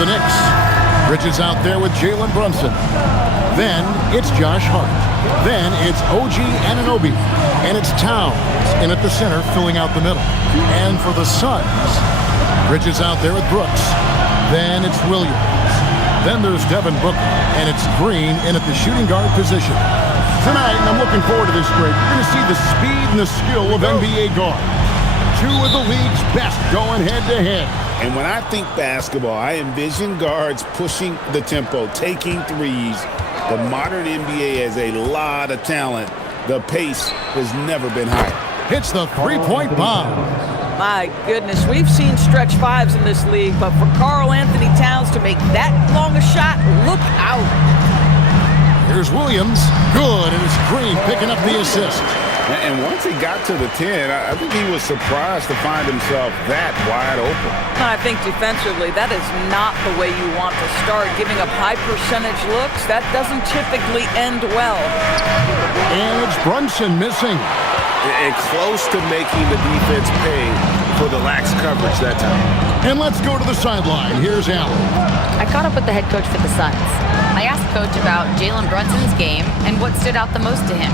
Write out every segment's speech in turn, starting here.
the Knicks. Bridges out there with Jalen Brunson. Then it's Josh Hart. Then it's OG Anunoby. And it's Towns in at the center, filling out the middle. And for the Suns, Bridges out there with Brooks. Then it's Williams. Then there's Devin Booker. And it's Green in at the shooting guard position. Tonight, and I'm looking forward to this break, we're going to see the speed and the skill of NBA guards. Two of the league's best going head-to-head. And when I think basketball, I envision guards pushing the tempo, taking threes. The modern NBA has a lot of talent. The pace has never been higher. Hits the three-point bomb. My goodness, we've seen stretch fives in this league, but for Karl Anthony Towns to make that long a shot, look out. Here's Williams. Good, and it's Green picking up the assist. And once he got to the 10, I think he was surprised to find himself that wide open. I think defensively, that is not the way you want to start. Giving up high percentage looks, that doesn't typically end well. And it's Brunson missing. And close to making the defense pay for the lax coverage that time. And let's go to the sideline. Here's Allen. I caught up with the head coach for the Suns. I asked Coach about Jalen Brunson's game and what stood out the most to him.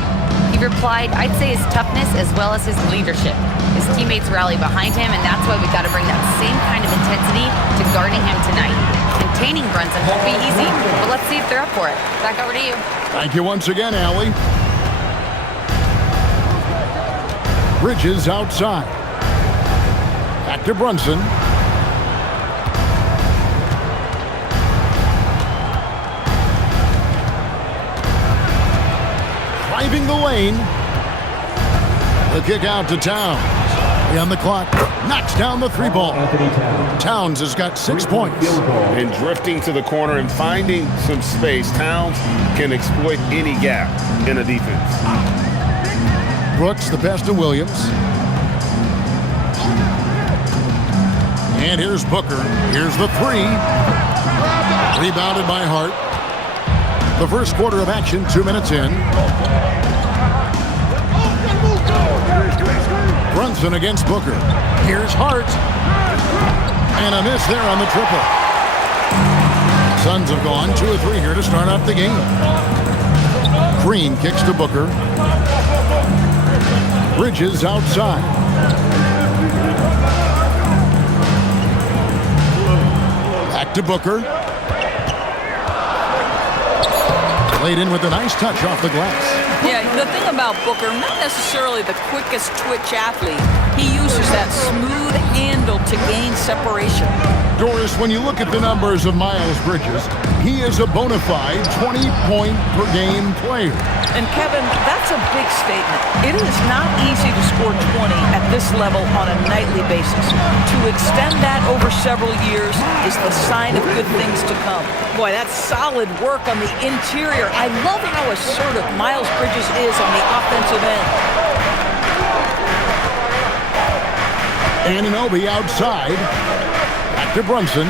He replied, I'd say his toughness as well as his leadership. His teammates rally behind him, and that's why we've got to bring that same kind of intensity to guarding him tonight. Containing Brunson won't be easy, but let's see if they're up for it. Back over to you. Thank you once again, Allie. Bridges outside. Back to Brunson. Driving the lane. The kick out to Towns. On the clock. Knocks down the three ball. Towns has got 6 points. And drifting to the corner and finding some space, Towns can exploit any gap in a defense. Brooks, the pass to Williams. And here's Booker. Here's the three. Rebounded by Hart. The first quarter of action, 2 minutes in. Brunson against Booker. Here's Hart. And a miss there on the triple. Suns have gone 2 of 3 here to start off the game. Green kicks to Booker. Bridges outside. Back to Booker. Laid in with a nice touch off the glass. Yeah, the thing about Booker, not necessarily the quickest twitch athlete. He uses that smooth handle to gain separation. Doris, when you look at the numbers of Miles Bridges, he is a bona fide 20-point-per-game player. And Kevin, that's a big statement. It is not easy to score 20 at this level on a nightly basis. To extend that over several years is the sign of good things to come. Boy, that's solid work on the interior. I love how assertive Miles Bridges is on the offensive end. Anunoby outside. Back to Brunson.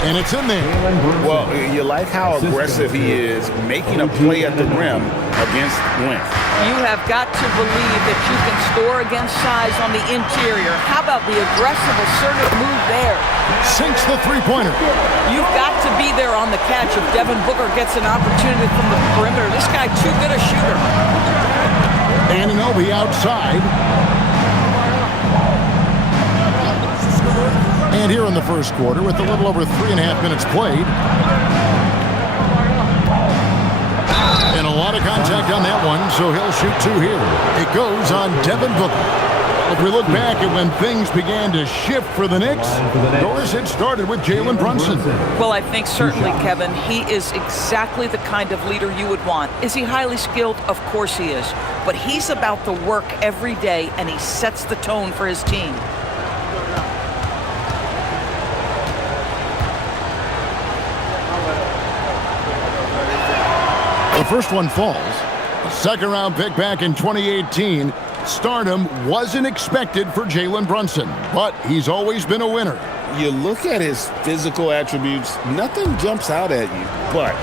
And it's in there. Well, you like how aggressive he is making a play at the rim against length. You have got to believe that you can score against size on the interior. How about the aggressive, assertive move there? Sinks the three-pointer. You've got to be there on the catch if Devin Booker gets an opportunity from the perimeter. This guy too good a shooter. Anunoby outside. And here in the first quarter, with a little over 3.5 minutes played. And a lot of contact on that one, so he'll shoot 2 here. It goes on Devin Booker. If we look back at when things began to shift for the Knicks, Doris, it started with Jalen Brunson. Well, I think certainly, Kevin, he is exactly the kind of leader you would want. Is he highly skilled? Of course he is. But he's about the work every day, and he sets the tone for his team. The first one falls. A second-round pick back in 2018. Stardom wasn't expected for Jalen Brunson, but he's always been a winner. You look at his physical attributes, nothing jumps out at you, but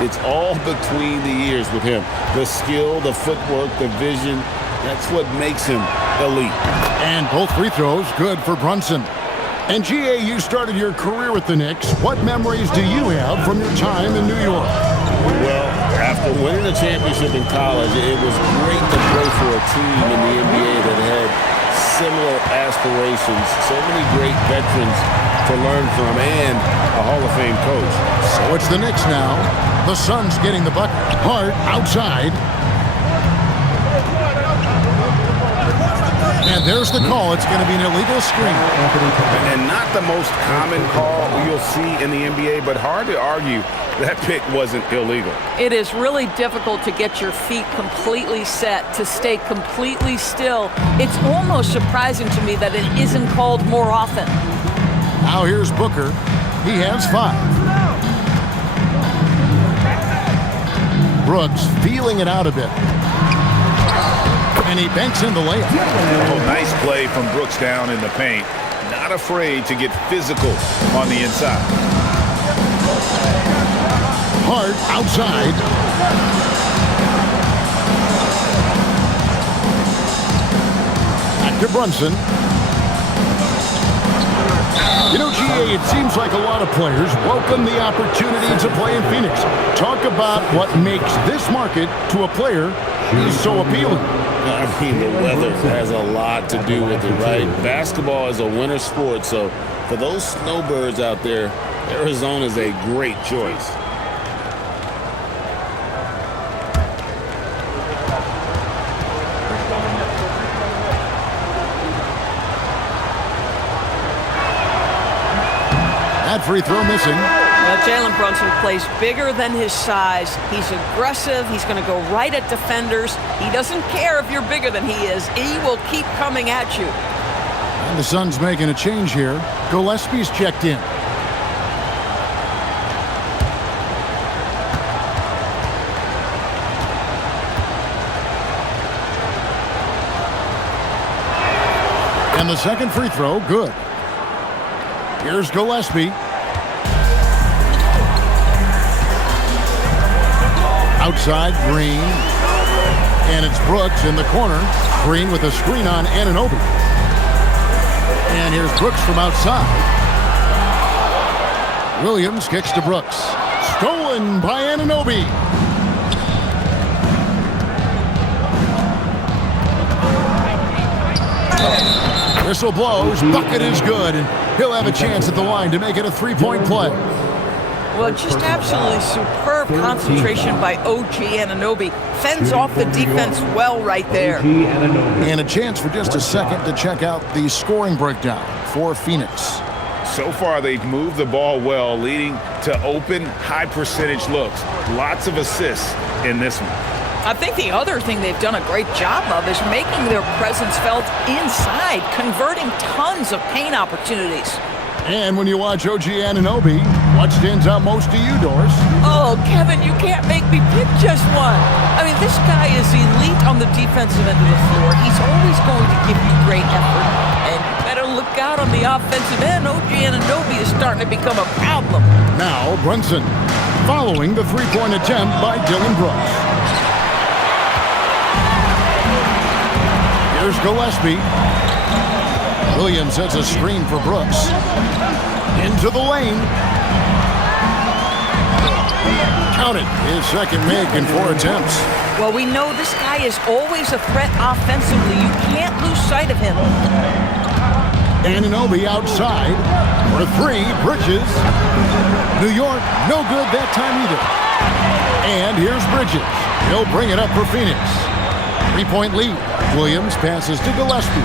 it's all between the ears with him. The skill, the footwork, the vision, that's what makes him elite. And both free throws good for Brunson. And GA, you started your career with the Knicks. What memories do you have from your time in New York? Well, after winning a championship in college, it was great to play for a team in the NBA that had similar aspirations, so many great veterans to learn from, and a Hall of Fame coach. So it's the Knicks now. The Suns getting the bucket. Hart outside. And there's the call. It's going to be an illegal screen. And not the most common call you'll see in the NBA, but hard to argue that pick wasn't illegal. It is really difficult to get your feet completely set, to stay completely still. It's almost surprising to me that it isn't called more often. Now here's Booker. He has 5. Brooks feeling it out a bit. And he banks in the layup. Oh, nice play from Brooks down in the paint. Not afraid to get physical on the inside. Hart outside. Back to Brunson. You know, GA, it seems like a lot of players welcome the opportunity to play in Phoenix. Talk about what makes this market to a player so appealing. I mean, the weather has a lot to do with it, right? Basketball is a winter sport, so for those snowbirds out there, Arizona is a great choice. That free throw missing. Jalen Brunson plays bigger than his size. He's aggressive. He's going to go right at defenders. He doesn't care if you're bigger than he is. He will keep coming at you. And the Suns making a change here. Gillespie's checked in. And the second free throw, good. Here's Gillespie. Outside, Green. And it's Brooks in the corner. Green with a screen on Anunoby. And here's Brooks from outside. Williams kicks to Brooks. Stolen by Anunoby. Whistle blows. Bucket is good. He'll have a chance at the line to make it a three-point play. Well, just absolutely superb concentration by OG Anunoby. Fends off the defense well right there. And a chance for just a second to check out the scoring breakdown for Phoenix. So far, they've moved the ball well, leading to open, high-percentage looks. Lots of assists in this one. I think the other thing they've done a great job of is making their presence felt inside, converting tons of paint opportunities. And when you watch OG Anunoby, what stands out most to you, Doris? Oh, Kevin, you can't make me pick just one. I mean, this guy is elite on the defensive end of the floor. He's always going to give you great effort. And you better look out on the offensive end. OG Anunoby is starting to become a problem. Now, Brunson, following the three-point attempt by Dylan Brooks. Here's Gillespie. Williams sets a screen for Brooks. Into the lane. Counted. His second make in 4 attempts. Well, we know this guy is always a threat offensively. You can't lose sight of him. Anunoby outside for 3. Bridges. New York, no good that time either. And here's Bridges. He'll bring it up for Phoenix. 3-point lead. Williams passes to Gillespie.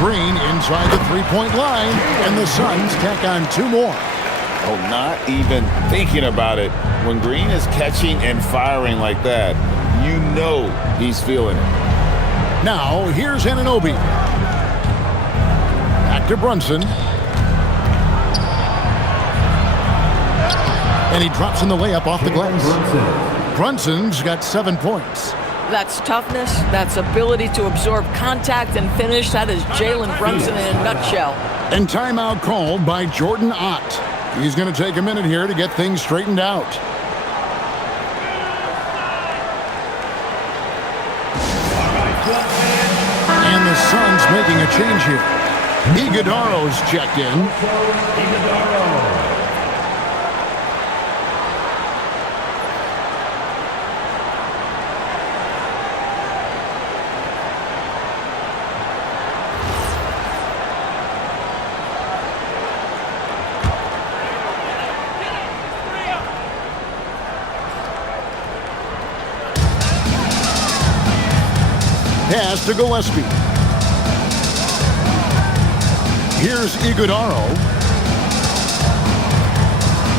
Green inside the three-point line, and the Suns tack on 2 more. Oh, not even thinking about it. When Green is catching and firing like that, you know he's feeling it. Now, here's Anunoby. Back to Brunson. And he drops in the layup off the glass. Brunson's got 7 points. That's toughness. That's ability to absorb contact and finish. That is Jalen Brunson in a nutshell. And timeout called by Jordan Ott. He's going to take a minute here to get things straightened out. And the Suns making a change here. Iguodaro's checked in. Pass to Gillespie. Here's Iguodaro.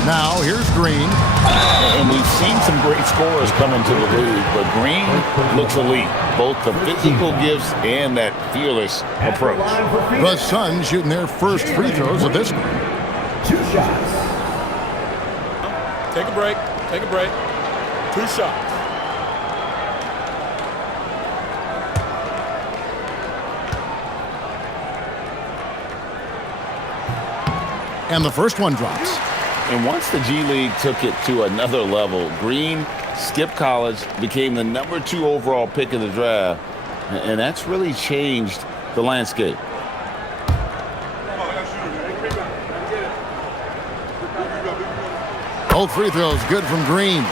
Now here's Green. And we've seen some great scorers come into the league, but Green looks elite. Both the physical gifts and that fearless approach. The Suns shooting their first free throws of this one. 2 shots. Take a break. Take a break. 2 shots. And the first one drops. And once the G League took it to another level, Green skipped college, became the #2 overall pick in the draft, and that's really changed the landscape. Both free throws good from Green.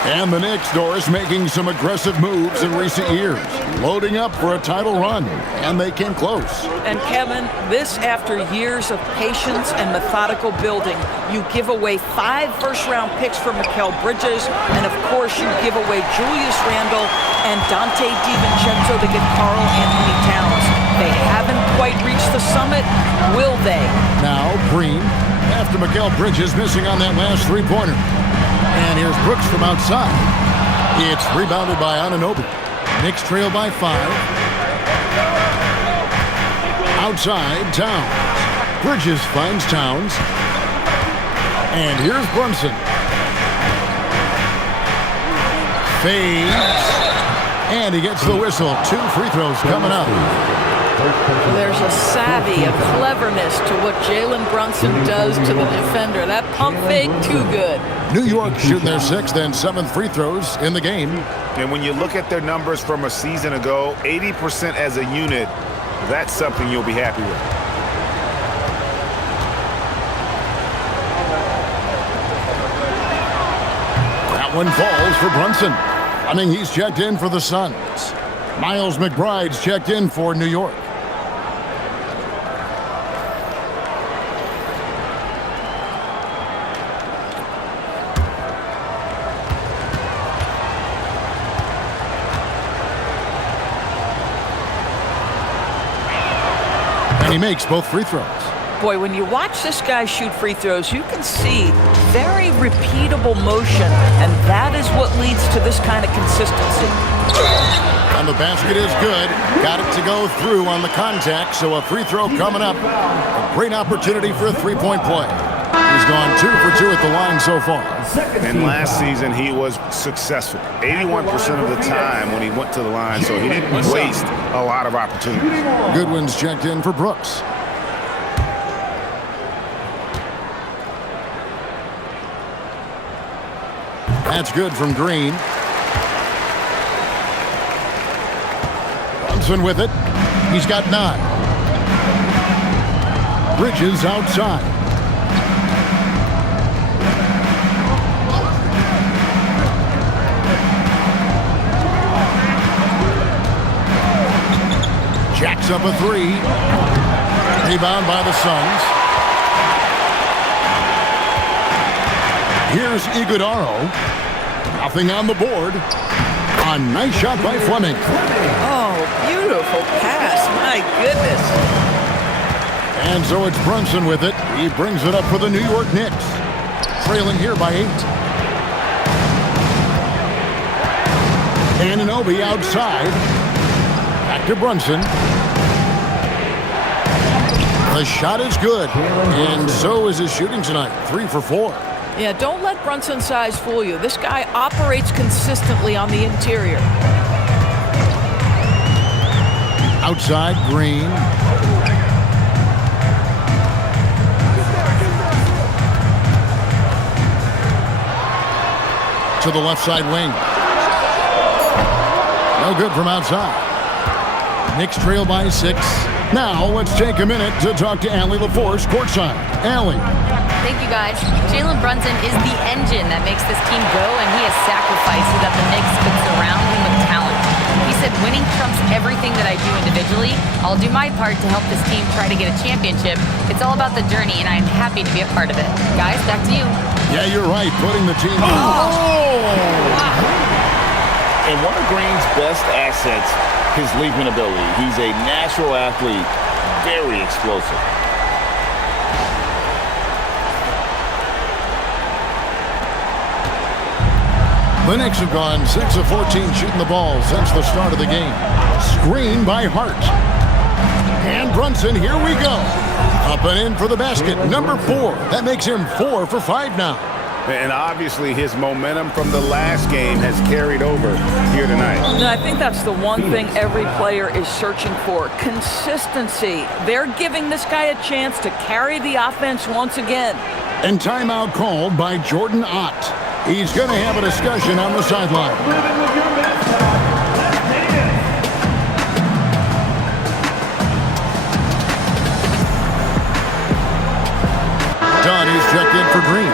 And the Knicks, Doris, making some aggressive moves in recent years, loading up for a title run, and they came close. And Kevin, this after years of patience and methodical building. You give away 5 first-round picks for Mikal Bridges, and of course you give away Julius Randle and Dante DiVincenzo to get Karl Anthony Towns. They haven't quite reached the summit, will they? Now Green, after Mikal Bridges missing on that last three-pointer. And here's Brooks from outside. It's rebounded by Anunoby. Knicks trail by 5. Outside, Towns. Bridges finds Towns. And here's Brunson. Fades. And he gets the whistle. 2 free throws coming up. There's a savvy, a cleverness to what Jalen Brunson does to the defender. That pump fake, too good. New York shooting their 6th and 7th free throws in the game. And when you look at their numbers from a season ago, 80% as a unit, that's something you'll be happy with. That one falls for Brunson. I mean, he's checked in for the Suns. Miles McBride's checked in for New York. And he makes both free throws. Boy, when you watch this guy shoot free throws, you can see very repeatable motion, and that is what leads to this kind of consistency. And the basket is good. Got it to go through on the contact, so a free throw coming up. A great opportunity for a three-point play. He's gone 2 for 2 at the line so far. And last season, he was successful. 81% of the time when he went to the line, so he didn't waste a lot of opportunities. Goodwin's checked in for Brooks. That's good from Green. Brunson with it. He's got 9. Bridges outside. Jacks up a 3. Rebound by the Suns. Here's Iguodaro. Nothing on the board. A nice shot by Fleming. Oh, beautiful pass. My goodness. And so it's Brunson with it. He brings it up for the New York Knicks. Trailing here by 8. Anunoby outside. Back to Brunson. The shot is good. And so is his shooting tonight. 3 for 4. Yeah, don't let Brunson's size fool you. This guy operates consistently on the interior. Outside, Green. To the left side wing. No good from outside. Knicks trail by 6. Now let's take a minute to talk to Allie LaForce courtside. Allie. Thank you, guys. Jalen Brunson is the engine that makes this team go, and he has sacrificed so that the Knicks could surround him with talent. He said, winning trumps everything that I do individually. I'll do my part to help this team try to get a championship. It's all about the journey, and I'm happy to be a part of it. Guys, back to you. Yeah, you're right. Putting the team. And one of Green's best assets, his leaping ability. He's a natural athlete, very explosive. The Knicks have gone 6 of 14 shooting the ball since the start of the game. Screen by Hart. And Brunson, here we go. Up and in for the basket, number 4. That makes him 4 for 5 now. And obviously his momentum from the last game has carried over here tonight. And I think that's the one thing every player is searching for, consistency. They're giving this guy a chance to carry the offense once again. And timeout called by Jordan Ott. He's going to have a discussion on the sideline. Dunn is checked in for Green.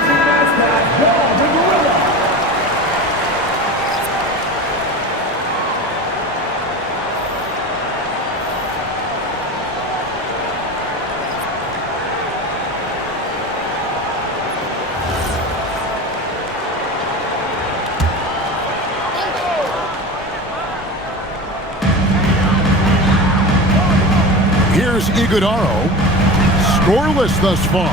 Here's Iguodaro. Scoreless thus far.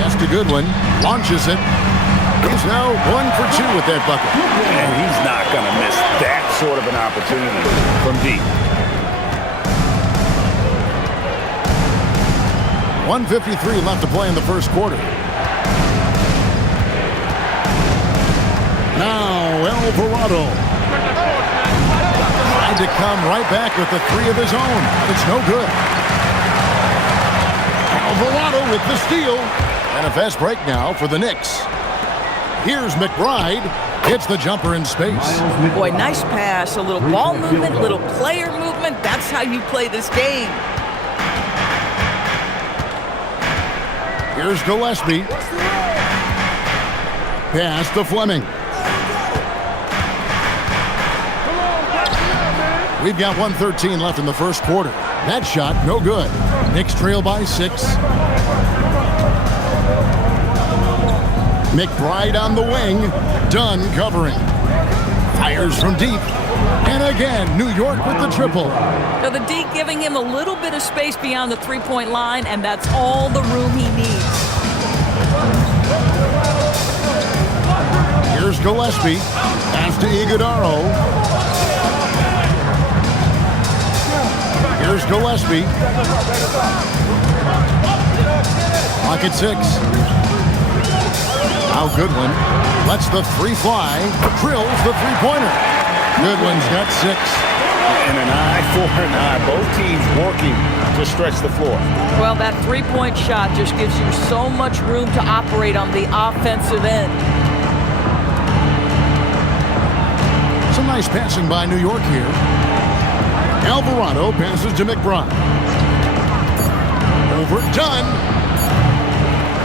That's a good one. Launches it. He's now 1 for 2 with that bucket. And he's not going to miss that sort of an opportunity from deep. 1:53 left to play in the first quarter. Now Alvarado. Tried to come right back with the 3 of his own. It's no good. Alvarado with the steal. And a fast break now for the Knicks. Here's McBride. Hits the jumper in space. Boy, nice pass. A little ball movement, little player movement. That's how you play this game. Here's Gillespie. Pass to Fleming. We've got 1:13 left in the first quarter. That shot, no good. Knicks trail by 6. McBride on the wing. Dunn covering. Fires from deep. And again, New York with the triple. Now the D giving him a little bit of space beyond the three-point line, and that's all the room he needs. Here's Gillespie. Pass to Iguodaro. Here's Gillespie. Pocket 6. Now Goodwin lets the 3 fly. Drills the three-pointer. Goodwin's got 6. And an eye for an eye. Both teams working to stretch the floor. Well, that three-point shot just gives you so much room to operate on the offensive end. Some nice passing by New York here. Alvarado passes to McBride. Overdone.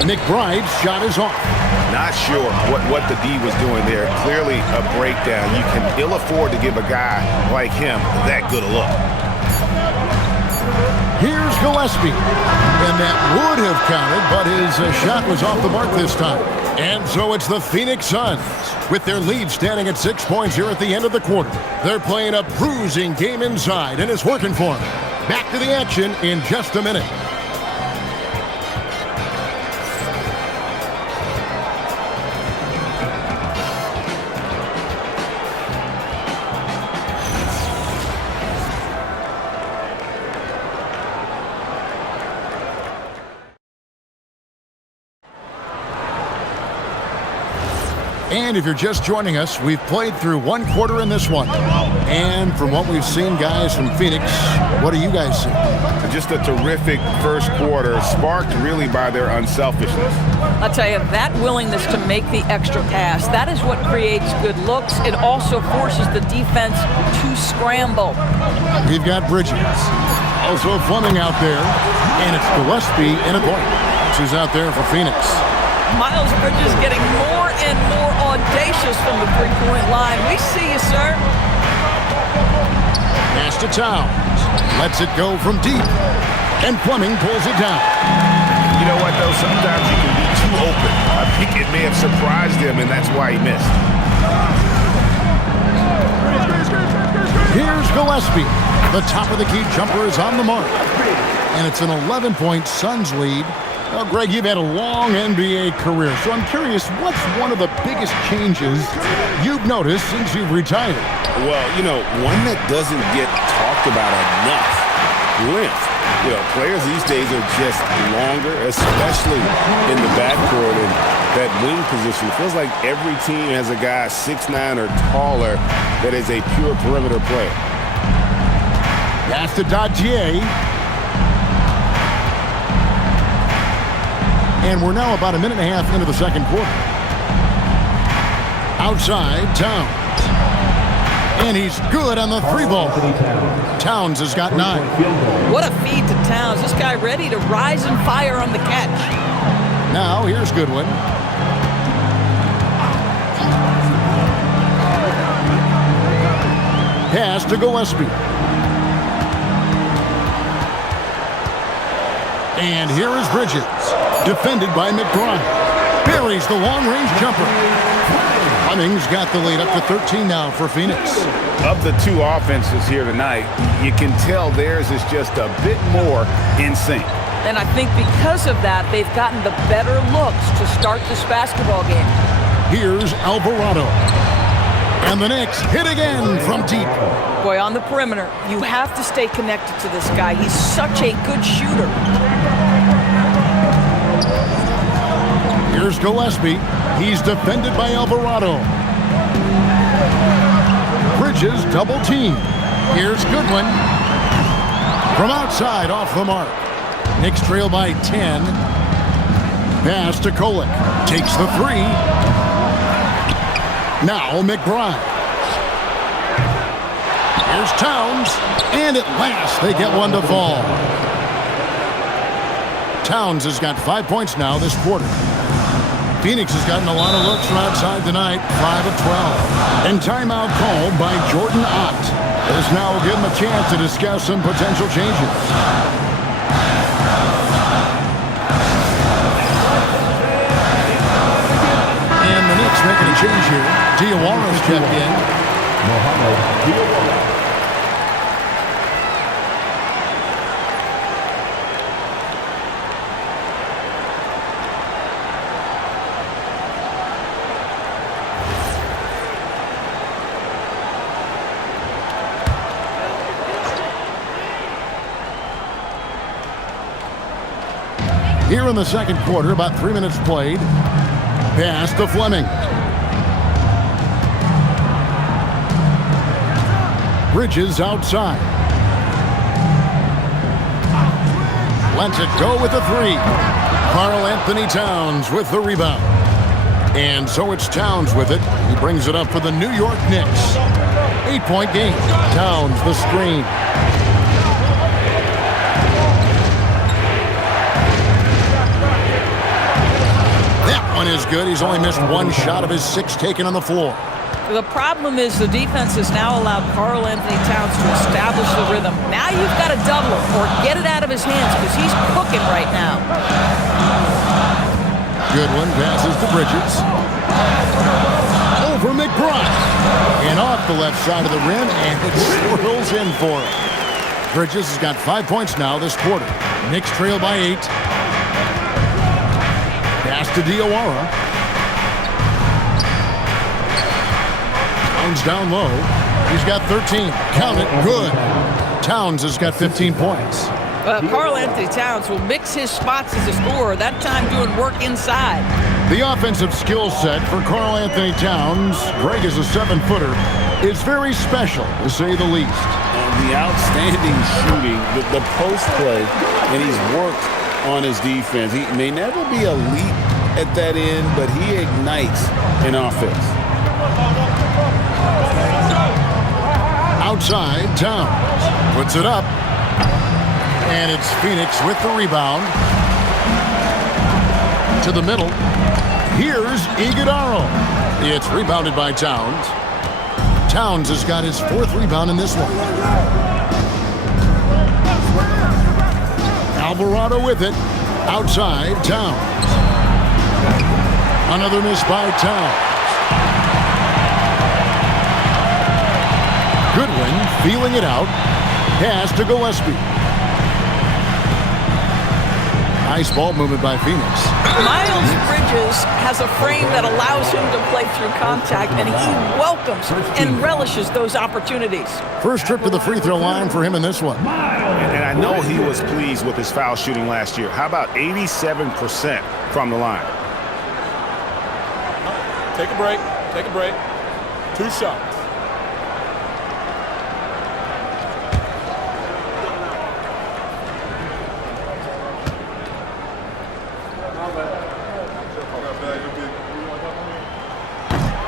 McBride's shot is off. Not sure what the D was doing there. Clearly a breakdown. You can ill afford to give a guy like him that good a look. Here's Gillespie. And that would have counted, but his shot was off the mark this time. And so it's the Phoenix Suns with their lead standing at 6 points here at the end of the quarter. They're playing a bruising game inside, and it's working for them. Back to the action in just a minute. And if you're just joining us, we've played through one quarter in this one. And from what we've seen, guys, from Phoenix, what do you guys see? Just a terrific first quarter, sparked really by their unselfishness. I'll tell you, that willingness to make the extra pass, that is what creates good looks. It also forces the defense to scramble. We've got Bridges. Also Fleming out there. And it's Gillespie in a point. Who's out there for Phoenix. Miles Bridges getting more and more audacious from the three-point line. We see you, sir. Pass to Towns. Lets it go from deep. And Fleming pulls it down. You know what, though? Sometimes you can be too open. I think it may have surprised him, and that's why he missed. Here's Gillespie. The top of the key jumper is on the mark. And it's an 11-point Suns lead. Well, Greg, you've had a long NBA career, so I'm curious, what's one of the biggest changes you've noticed since you've retired? Well, you know, one that doesn't get talked about enough, length. You know, players these days are just longer, especially in the backcourt and that wing position. It feels like every team has a guy 6'9" or taller that is a pure perimeter player. Pass to Dadier. And we're now about a minute and a half into the second quarter. Outside, Towns. And he's good on the three ball. Towns has got 9. What a feed to Towns. This guy ready to rise and fire on the catch. Now, here's Goodwin. Pass to Gillespie. And here is Bridges. Defended by McBride. Buries the long-range jumper. Fleming's got the lead up to 13 now for Phoenix. Of the two offenses here tonight, you can tell theirs is just a bit more in sync. And I think because of that, they've gotten the better looks to start this basketball game. Here's Alvarado. And the Knicks hit again from deep. Boy, on the perimeter, you have to stay connected to this guy. He's such a good shooter. Here's Gillespie. He's defended by Alvarado. Bridges double team. Here's Goodwin. From outside, off the mark. Knicks trail by 10. Pass to Kolek. Takes the 3. Now McBride. Here's Towns. And at last, they get one to fall. Towns has got 5 points now this quarter. Phoenix has gotten a lot of looks from outside tonight, 5 of 12. And timeout called by Jordan Ott. This now will give him a chance to discuss some potential changes. And the Knicks making a change here. Diawara's checked in. Here in the second quarter, about 3 minutes played. Pass to Fleming. Bridges outside. Lets it go with the 3. Karl Anthony Towns with the rebound. And so it's Towns with it. He brings it up for the New York Knicks. 8-point game. Towns the screen. One is good. He's only missed one shot of his 6 taken on the floor. The problem is the defense has now allowed Karl Anthony Towns to establish the rhythm. Now you've got to double him or get it out of his hands because he's cooking right now. Goodwin passes to Bridges. Over McBride. And off the left side of the rim, and it swirls in for him. Bridges has got 5 points now this quarter. Knicks trail by 8. Pass to Diawara. Towns down low. He's got 13. Count it. Good. Towns has got 15 points. Karl Anthony Towns will mix his spots as a scorer, that time doing work inside. The offensive skill set for Karl Anthony Towns, Greg is a 7-footer, is very special, to say the least. And the outstanding shooting, the post play, and he's worked on his defense. He may never be elite at that end, but he ignites an offense. Outside, Towns puts it up. And it's Phoenix with the rebound. To the middle. Here's Iguodala. It's rebounded by Towns. Towns has got his 4th rebound in this one. Alvarado with it. Outside, Towns. Another miss by Towns. Goodwin feeling it out. Pass to Gillespie. Nice ball movement by Phoenix. Miles Bridges has a frame that allows him to play through contact, and he welcomes and relishes those opportunities. First trip to the free throw line for him in this one. And I know he was pleased with his foul shooting last year. How about 87% from the line? Take a break. Take a break. 2 shots.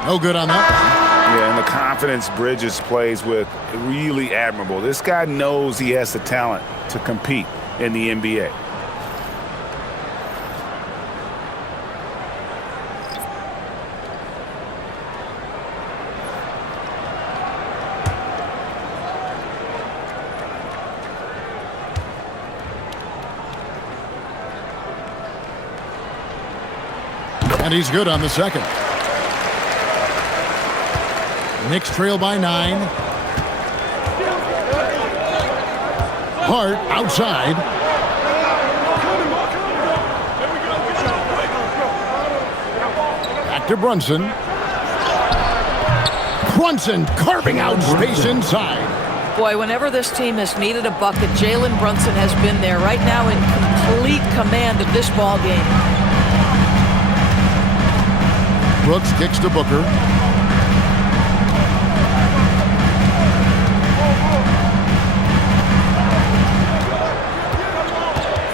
No good on that one. Yeah, and the confidence Bridges plays with, really admirable. This guy knows he has the talent to compete in the NBA. And he's good on the second. Knicks trail by 9. Hart outside. Back to Brunson. Brunson carving out space inside. Boy, whenever this team has needed a bucket, Jalen Brunson has been there right now in complete command of this ball game. Brooks kicks to Booker.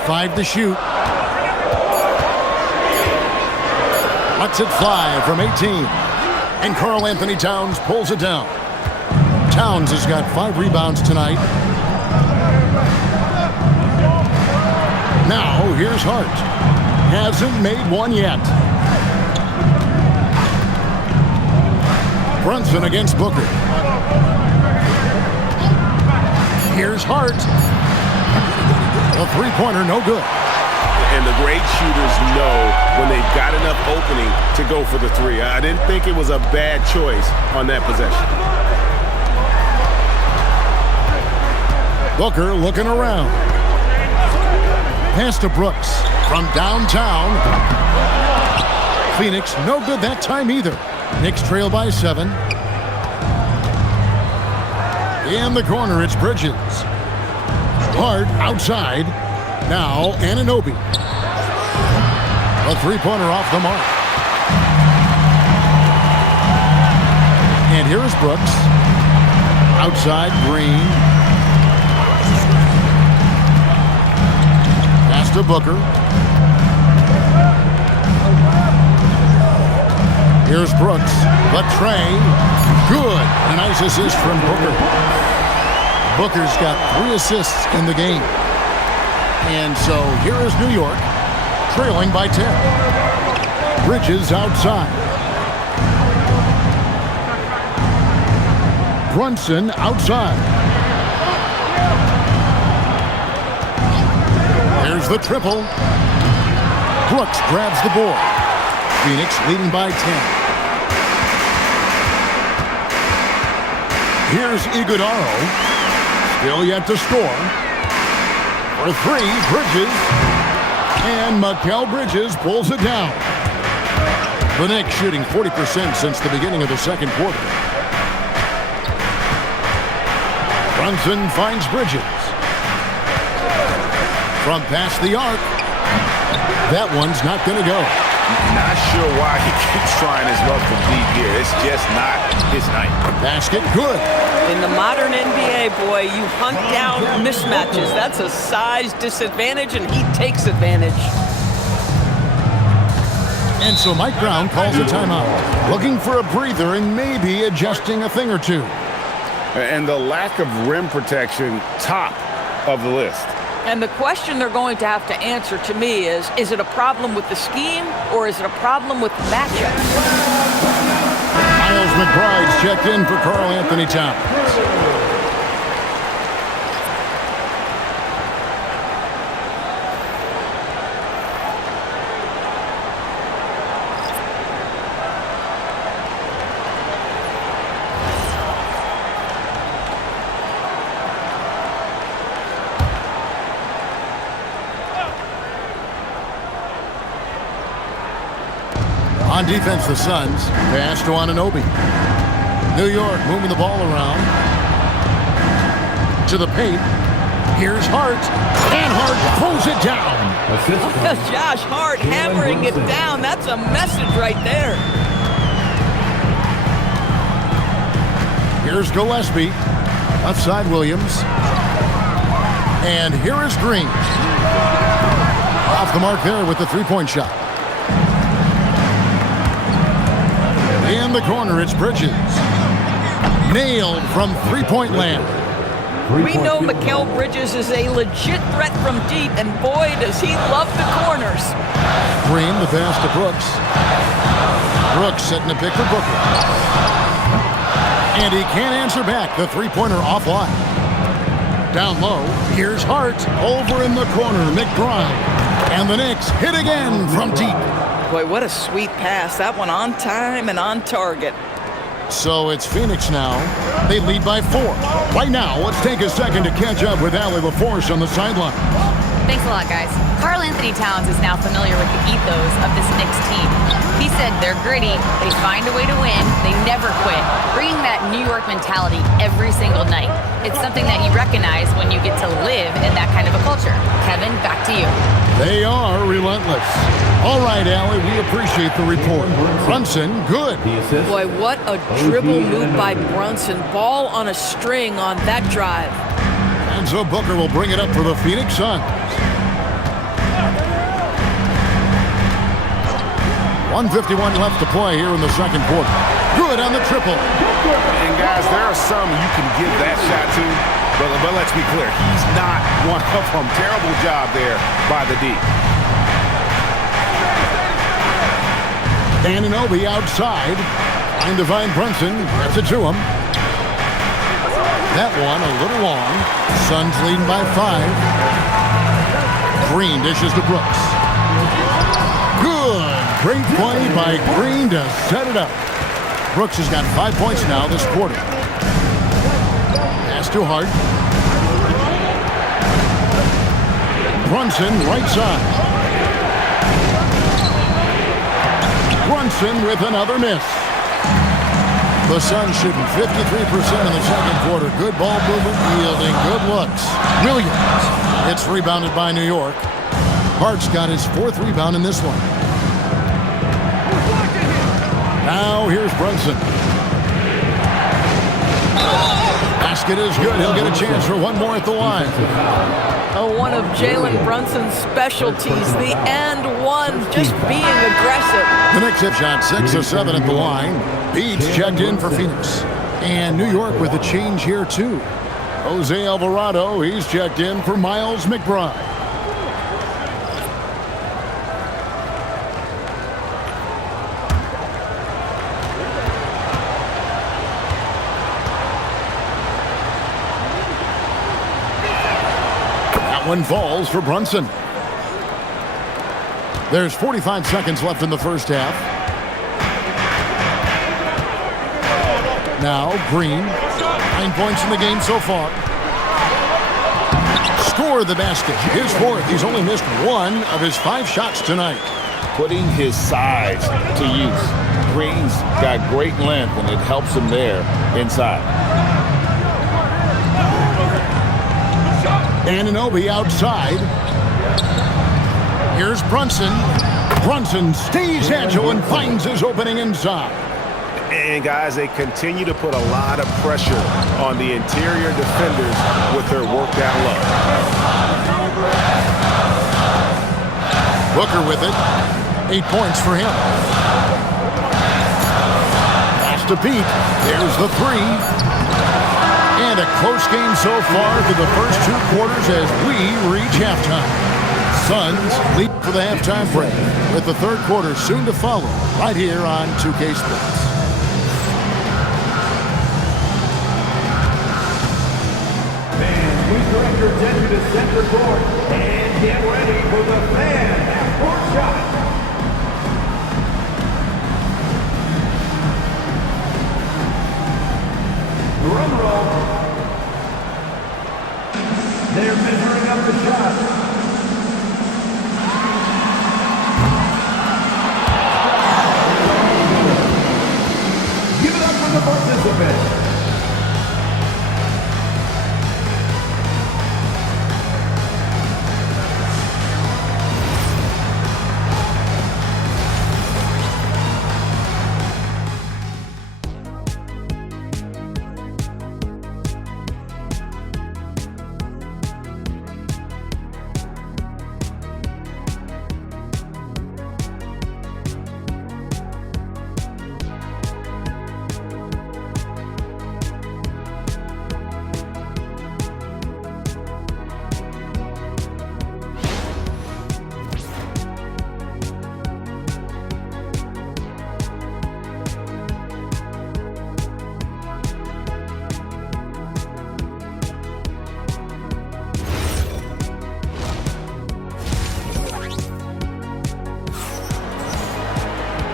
Five to shoot. Lets it fly from 18. And Karl Anthony Towns pulls it down. Towns has got 5 rebounds tonight. Now, here's Hart. Hasn't made one yet. Brunson against Booker. Here's Hart. A 3-pointer, no good. And the great shooters know when they've got enough opening to go for the 3. I didn't think it was a bad choice on that possession. Booker looking around. Pass to Brooks from downtown. Phoenix, no good that time either. Knicks trail by 7. In the corner, it's Bridges. Hart outside. Now Anunoby. A 3-pointer off the mark. And here is Brooks. Outside, Green. Pass to Booker. Here's Brooks. The tray. Good. A nice assist from Booker. Booker's got 3 assists in the game. And so here is New York, trailing by 10. Bridges outside. Brunson outside. There's the triple. Brooks grabs the board. Phoenix leading by 10. Here's Iguodala. Still yet to score. For 3, Bridges. And Mikal Bridges pulls it down. The Knicks shooting 40% since the beginning of the second quarter. Brunson finds Bridges. From past the arc. That one's not going to go. Not sure why he keeps trying his luck from deep here. It's just not his night. Basket good. In the modern NBA, boy, you hunt down mismatches. That's a size disadvantage, and he takes advantage. And so Mike Brown calls a timeout, looking for a breather and maybe adjusting a thing or two. And the lack of rim protection, top of the list. And the question they're going to have to answer to me is it a problem with the scheme or is it a problem with matchups? Miles McBride's checked in for Karl Anthony Towns. On defense, the Suns. Pass to Anunoby. New York moving the ball around. To the paint. Here's Hart. And Hart pulls it down. Josh Hart hammering it down. That's a message right there. Here's Gillespie. Left side, Williams. And here is Green. Off the mark there with the three-point shot. In the corner, it's Bridges. Nailed from three-point land. We know Mikal Bridges is a legit threat from deep, and boy, does he love the corners. Green, the pass to Brooks. Brooks setting a pick for Booker. And he can't answer back. The three-pointer offline. Down low, here's Hart. Over in the corner, McBride. And the Knicks hit again from deep. Boy, what a sweet pass. That one on time and on target. So it's Phoenix now. They lead by 4. Right now, let's take a second to catch up with Allie LaForce on the sideline. Thanks a lot, guys. Karl Anthony Towns is now familiar with the ethos of this Knicks team. He said they're gritty, they find a way to win, they never quit, bringing that New York mentality every single night. It's something that you recognize when you get to live in that kind of a culture. Kevin, back to you. They are relentless. All right, Allie, we appreciate the report. Brunson, good. Boy, what a dribble move by Brunson. Ball on a string on that drive. And so Booker will bring it up for the Phoenix Suns. 1:51 left to play here in the second quarter. Good on the triple. And guys, there are some you can give that shot to, but let's be clear, he's not one of them. Terrible job there by the D. Anunoby outside. Trying to find Brunson. That's it to him. That one a little long. Suns leading by 5. Green dishes to Brooks. Good. Great play by Green to set it up. Brooks has got 5 points now this quarter. Pass to Hart. Brunson right side. Brunson with another miss. The Suns shooting 53% in the second quarter. Good ball movement, yielding good looks. Williams. It's rebounded by New York. Hart's got his 4th rebound in this one. Now here's Brunson. Basket is good. He'll get a chance for one more at the line. One of Jalen Brunson's specialties, the and one, just being aggressive. The Knicks have shot 6 of 7 at the line. Beats checked in for Phoenix. And New York with a change here too. Jose Alvarado, he's checked in for Miles McBride. One falls for Brunson. There's 45 seconds left in the first half. Now Green, 9 points in the game so far. Score the basket, his 4th. He's only missed 1 of his 5 shots tonight. Putting his size to use. Green's got great length, and it helps him there inside. Anunoby outside. Here's Brunson. Brunson stays agile and finds his opening inside. And guys, they continue to put a lot of pressure on the interior defenders with their work down low. Booker with it. 8 points for him. Pass to Pete. There's the three. And a close game so far through the first 2 quarters as we reach halftime. Suns lead for the halftime break with the third quarter soon to follow right here on 2K Sports. Fans, we direct your attention to center court and get ready for the fan half-court shot. Drum roll. They're measuring up the shot. Give it up for the participants.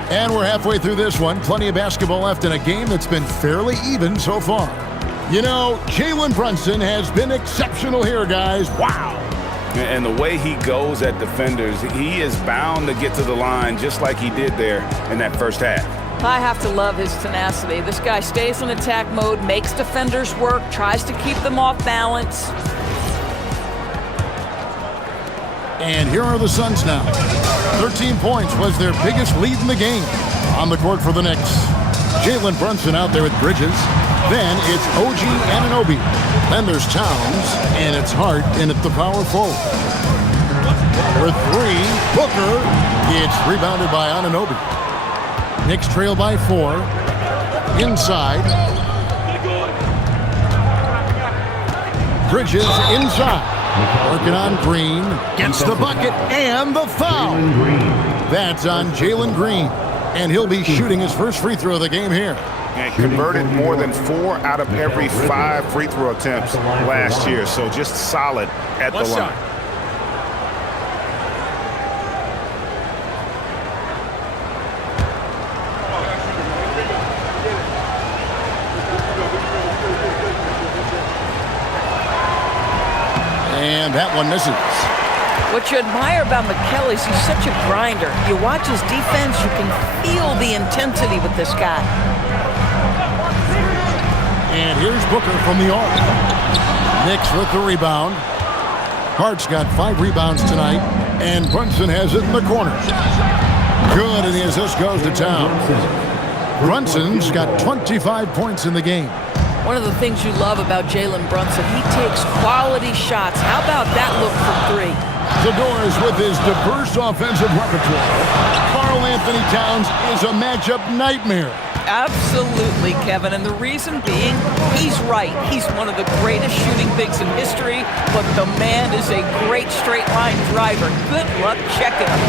And we're halfway through this one. Plenty of basketball left in a game that's been fairly even so far. You know, Jalen Brunson has been exceptional here, guys. Wow. And the way he goes at defenders, he is bound to get to the line just like he did there in that first half. I have to love his tenacity. This guy stays in attack mode, makes defenders work, tries to keep them off balance. And here are the Suns now. 13 points was their biggest lead in the game. On the court for the Knicks, Jalen Brunson out there with Bridges. Then it's OG Anunoby. Then there's Towns, and it's Hart in at the power forward. For three, Booker. It's rebounded by Anunoby. Knicks trail by 4. Inside. Bridges inside. Working on Green. Gets the bucket and the foul. That's on Jalen Green. And he'll be shooting his first free throw of the game here. And converted more than 4 out of every 5 free throw attempts last year. So just solid at the line. And that one misses. What you admire about McKelly is he's such a grinder. You watch his defense, you can feel the intensity with this guy. And here's Booker from the arc. Knicks with the rebound. Hart's got 5 rebounds tonight, and Brunson has it in the corner. Good, and the assist goes to Towns. Brunson's got 25 points in the game. One of the things you love about Jalen Brunson, he takes quality shots. How about that look from 3? The Doors with his diverse offensive repertoire. Karl Anthony Towns is a matchup nightmare. Absolutely, Kevin. And the reason being, he's right. He's one of the greatest shooting bigs in history, but the man is a great straight-line driver. Good luck checking him.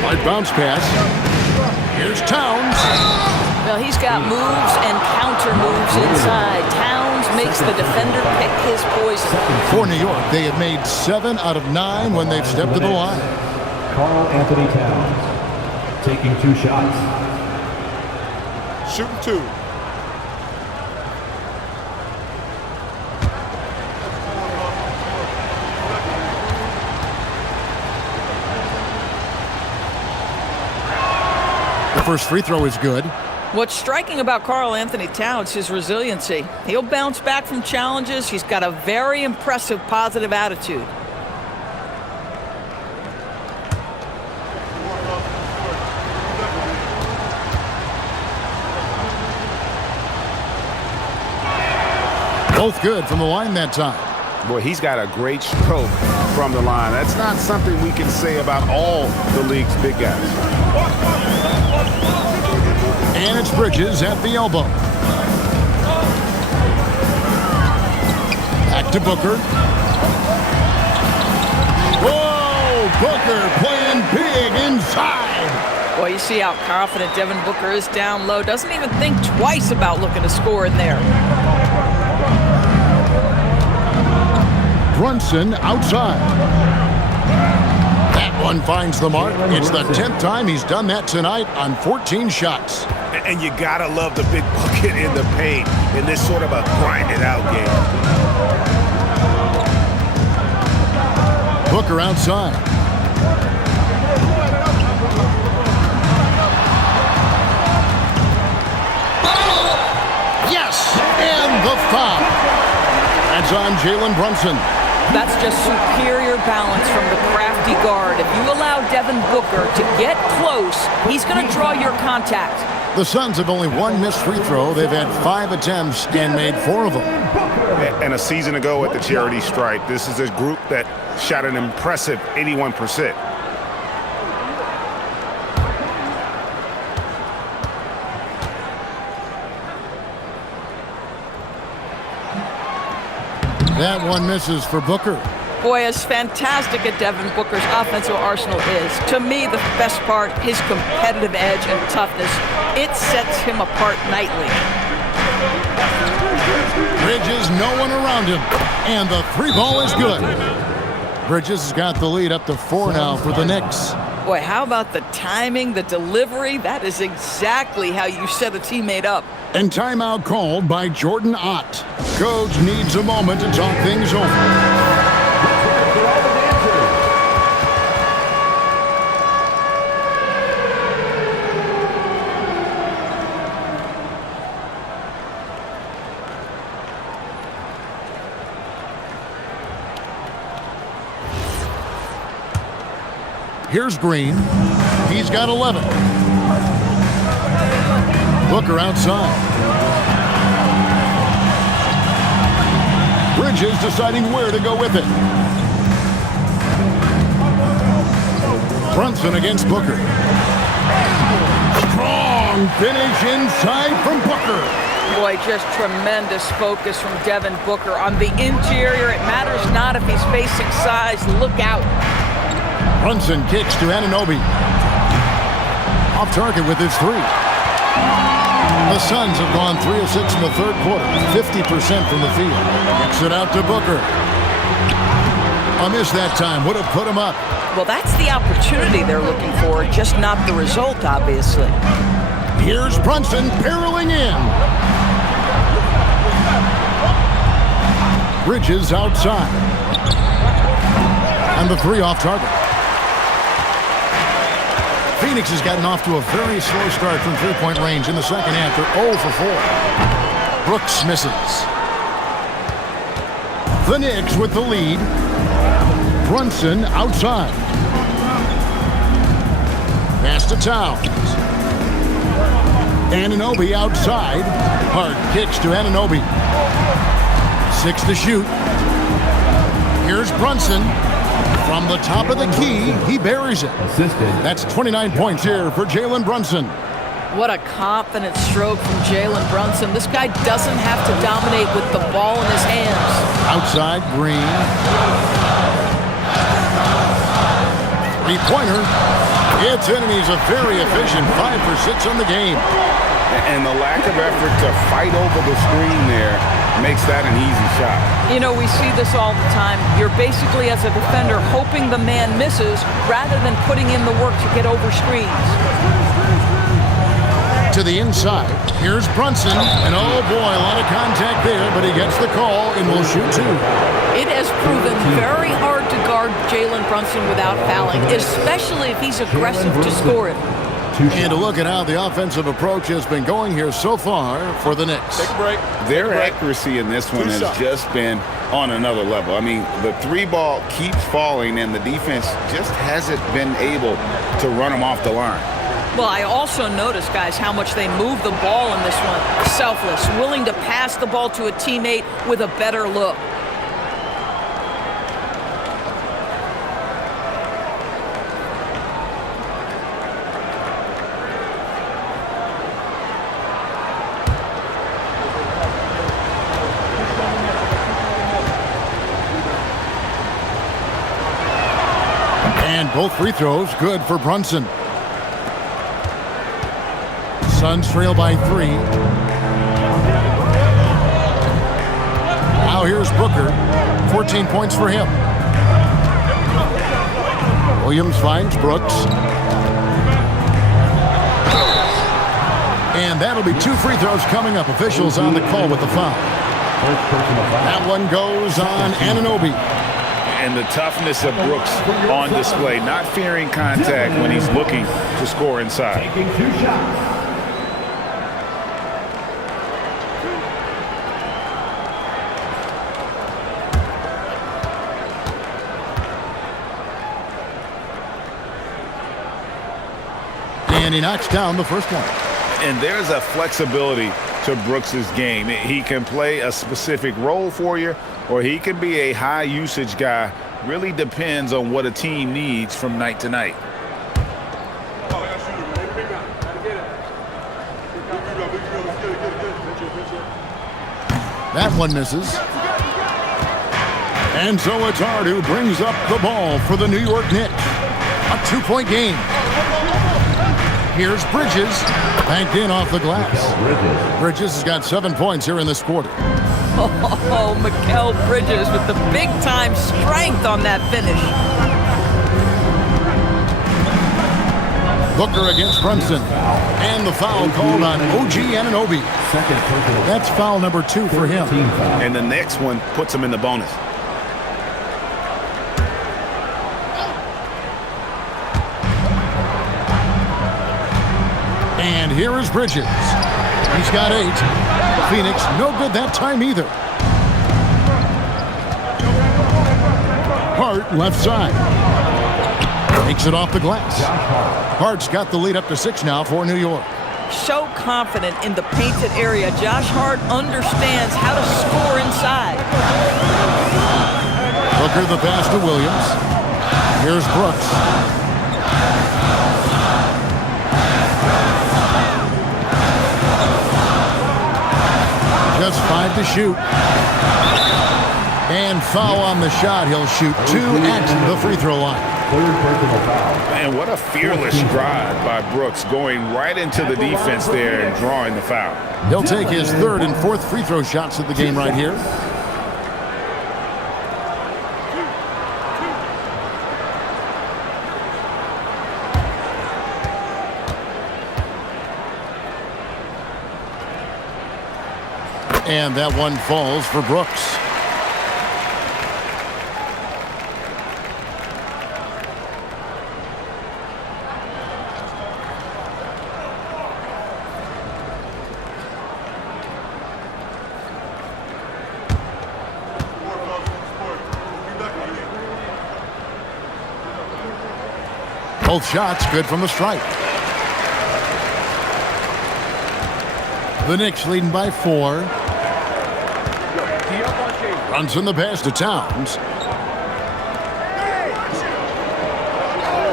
Right bounce pass. Here's Towns. Well, he's got moves and counter moves inside. Towns makes the defender pick his poison. For New York, they have made 7 out of 9 when they've stepped to the line. Karl Anthony Towns taking 2 shots. Shooting 2. The first free throw is good. What's striking about Karl Anthony Towns is his resiliency. He'll bounce back from challenges. He's got a very impressive positive attitude. Both good from the line that time. Boy, he's got a great stroke from the line. That's not something we can say about all the league's big guys. And it's Bridges at the elbow. Back to Booker. Whoa! Booker playing big inside. Well, you see how confident Devin Booker is down low. Doesn't even think twice about looking to score in there. Brunson outside. That one finds the mark. It's the 10th time he's done that tonight on 14 shots. And you gotta love the big bucket in the paint in this sort of a grinded-out game. Booker outside. Yes! And the foul. That's on Jalen Brunson. That's just superior balance from the crafty guard. If you allow Devin Booker to get close, he's going to draw your contact. The Suns have only one missed free throw. They've had 5 attempts and made 4 of them. And a season ago at the charity stripe, this is a group that shot an impressive 81%. That one misses for Booker. Boy, as fantastic as Devin Booker's offensive arsenal is, to me, the best part, his competitive edge and toughness, it sets him apart nightly. Bridges, no one around him, and the 3-ball is good. Bridges has got the lead up to 4 now for the Knicks. Boy, how about the timing, the delivery? That is exactly how you set a teammate up. And timeout called by Jordan Ott. Coach needs a moment to talk things over. Here's Green. He's got 11. Booker outside. Bridges deciding where to go with it. Brunson against Booker. Strong finish inside from Booker. Boy, just tremendous focus from Devin Booker. On the interior, it matters not if he's facing size. Look out. Brunson kicks to Anunoby. Off target with his 3. The Suns have gone 3 of 6 in the third quarter, 50% from the field. Kicks it out to Booker. A miss that time, would have put him up. Well, that's the opportunity they're looking for, just not the result, obviously. Here's Brunson barreling in. Bridges outside. And the 3 off target. Phoenix has gotten off to a very slow start from three-point range in the second half. They're 0 for 4. Brooks misses. The Knicks with the lead. Brunson outside. Pass to Towns. Anunoby outside. Hart kicks to Anunoby. 6 to shoot. Here's Brunson. From the top of the key, he buries it. That's 29 points here for Jalen Brunson. What a confident stroke from Jalen Brunson. This guy doesn't have to dominate with the ball in his hands. Outside, Green. 3-pointer. It's in, and he's a very efficient 5 for 6 on the game. And the lack of effort to fight over the screen there makes that an easy shot. You know, we see this all the time. You're basically, as a defender, hoping the man misses rather than putting in the work to get over screens. To the inside. Here's Brunson. And oh boy, a lot of contact there, but he gets the call and will shoot 2. It has proven very hard to guard Jalen Brunson without fouling, especially if he's aggressive to score it. And to look at how the offensive approach has been going here so far for the Knicks. Take a break. Their accuracy in this one has just been on another level. I mean, the 3-ball keeps falling, and the defense just hasn't been able to run them off the line. Well, I also noticed, guys, how much they move the ball in this one. Selfless, willing to pass the ball to a teammate with a better look. And both free throws good for Brunson. Suns trail by 3. Now here's Booker. 14 points for him. Williams finds Brooks. And that'll be 2 free throws coming up. Officials on the call with the foul. That one goes on Anunoby. And the toughness of Brooks on display, not fearing contact when he's looking to score inside. Taking 2 shots. And he knocks down the first one. And there's a flexibility to Brooks's game. He can play a specific role for you, or he can be a high usage guy. Really depends on what a team needs from night to night. That one misses. And so it's Hart who brings up the ball for the New York Knicks. A 2-point game. Here's Bridges, banked in off the glass. Bridges has got 7 points here in this quarter. Oh, Mikal Bridges with the big-time strength on that finish. Booker against Brunson. And the foul called on OG Anunoby. That's foul number 2 for him. And the next one puts him in the bonus. And here is Bridges. He's got 8. Phoenix, no good that time either. Hart, left side. Takes it off the glass. Hart's got the lead up to 6 now for New York. So confident in the painted area. Josh Hart understands how to score inside. Booker the pass to Williams. Here's Brooks. Just 5 to shoot. And foul on the shot. He'll shoot 2 at the free throw line. And what a fearless drive by Brooks, going right into the defense there and drawing the foul. He'll take his 3rd and 4th free throw shots of the game right here. And that one falls for Brooks. Both shots good from the stripe. The Knicks leading by 4. Brunson the pass to Towns.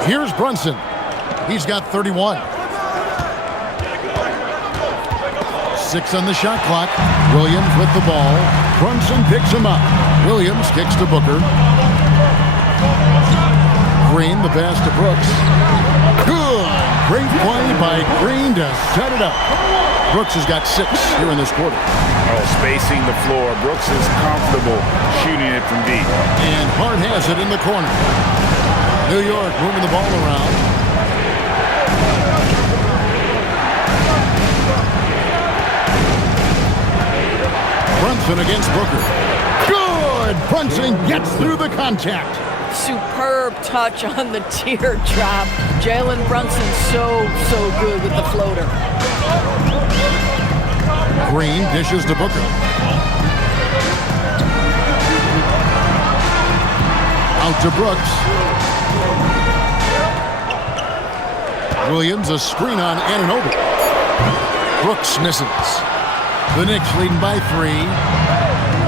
Here's Brunson. He's got 31. 6 on the shot clock. Williams with the ball. Brunson picks him up. Williams kicks to Booker. Green, the pass to Brooks. Good. Great play by Green to set it up. Brooks has got 6 here in this quarter. Oh, spacing the floor. Brooks is comfortable shooting it from deep. And Hart has it in the corner. New York moving the ball around. Brunson against Booker. Good! Brunson gets through the contact. Superb touch on the teardrop. Jalen Brunson so good with the floater. Green dishes to Booker. Out to Brooks. Williams, a screen on Anunoby. Brooks misses. The Knicks leading by 3.